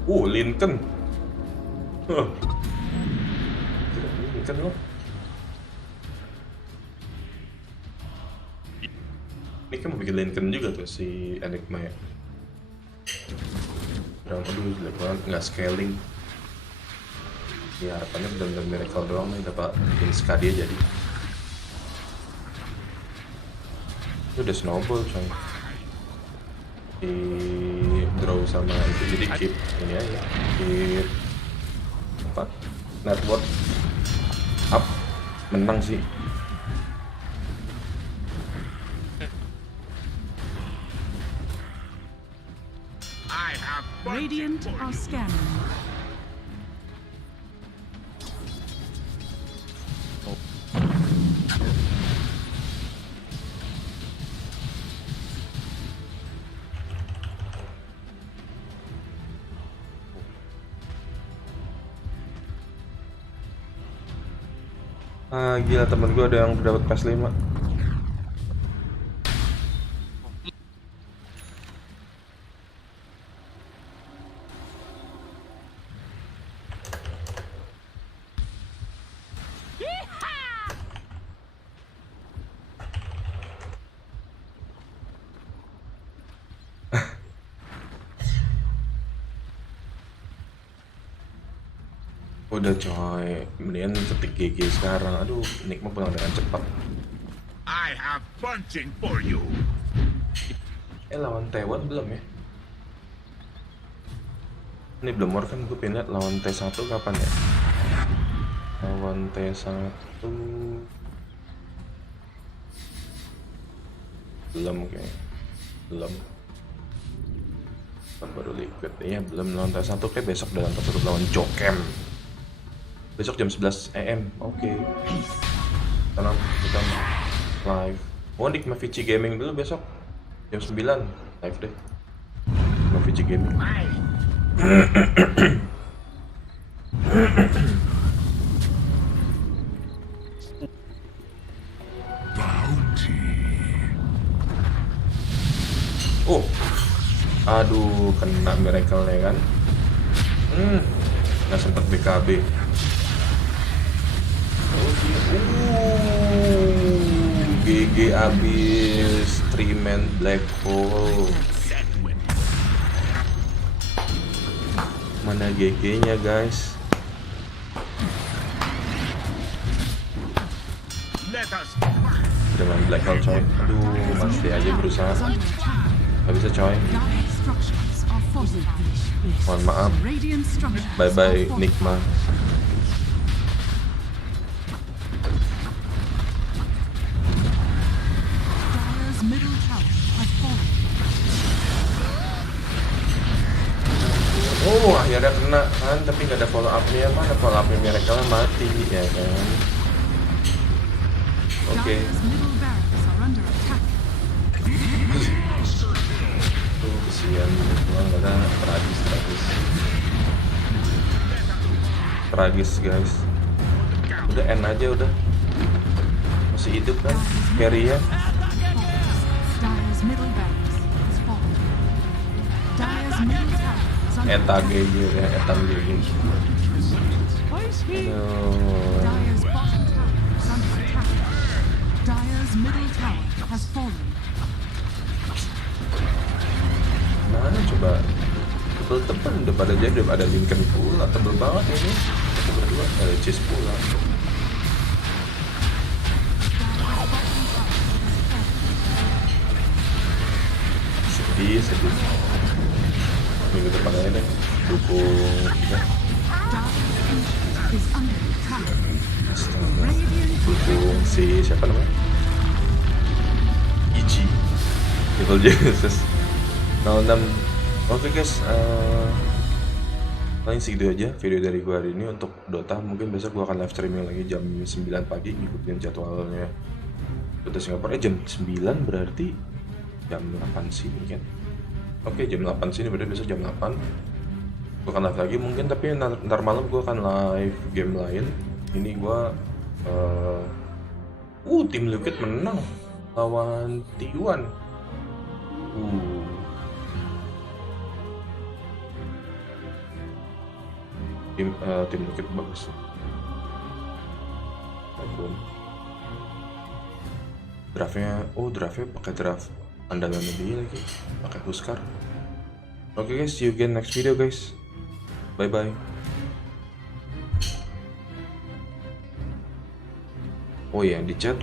Lincoln. Lincoln loh. Ini kan mau bikin Lincoln juga tuh si Enigma ya. Aduh, jelek banget, nggak scaling. Ya harapannya benar-benar miracle doang nih dapat bikin skadi jadi. Itu udah snowball coy. Di draw sama itu, jadi keep ini aja, keep apa, network up, menang sih. Radiant are scanning. Gila, temen gue ada yang dapat PS5. Udah coy, mendingan ketik GG sekarang. Aduh, Enigma pulang dengan cepat. I have punching for you. Lawan T1 belum ya? Ini belum war kan, gue pengen lihat lawan T1 kapan ya? Lawan T1 belum kayaknya. Belum. Baru liquid ya, belum lawan T1 kayak besok dalam T1 lawan Jokem. Besok jam 11 AM, oke. Tenang, kita live. Oh, Nikma Vici Gaming dulu besok jam 9 live deh. Nikma Vici Gaming. kena miracle-nya kan. Nggak sempet BKB. GG abis 3-man black hole. Mana GG-nya guys? Udah main black hole coy. Aduh, masih aja berusaha. Gak bisa coy. Mohon maaf. Bye bye Nikma. Oh, akhirnya kena kan, tapi gak ada follow up-nya. Mana follow up-nya Miracle-nya mati ya kan. Oke. Tuh kesian doang, ada tragis guys. Udah end aja udah. Masih hidup kan carry-nya. Eta GG ya, Eta GG. Mana coba tebel-tebel udah pada jadi, udah ada Lincoln pula, tebel banget ini. Berdua ada cheese pula. Sedih. Minggu depan aja deh dukung kita. Dukung si siapa namanya? Ichi Little Jesus 06. Oke guys, paling segitu aja video dari gua hari ini untuk Dota. Mungkin besok gua akan live streaming lagi jam 9 pagi, ngikutin jadwalnya Dota Singapura. Jam 9 berarti jam 8 sini kan. Oke, jam 8 sini berarti besok jam 8 gue akan live lagi mungkin, tapi ntar malam gue akan live game lain. Ini gue Team Liquid menang lawan T1. Tim Liquid bagus. Draftnya pakai draft andalannya dia lagi, pakai Huskar. Oke guys, see you again next video guys. Bye bye. Oh ya, di chat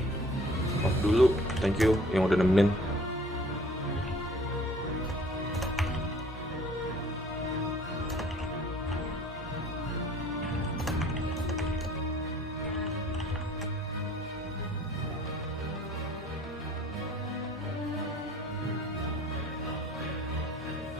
off dulu. Thank you yang udah nemenin.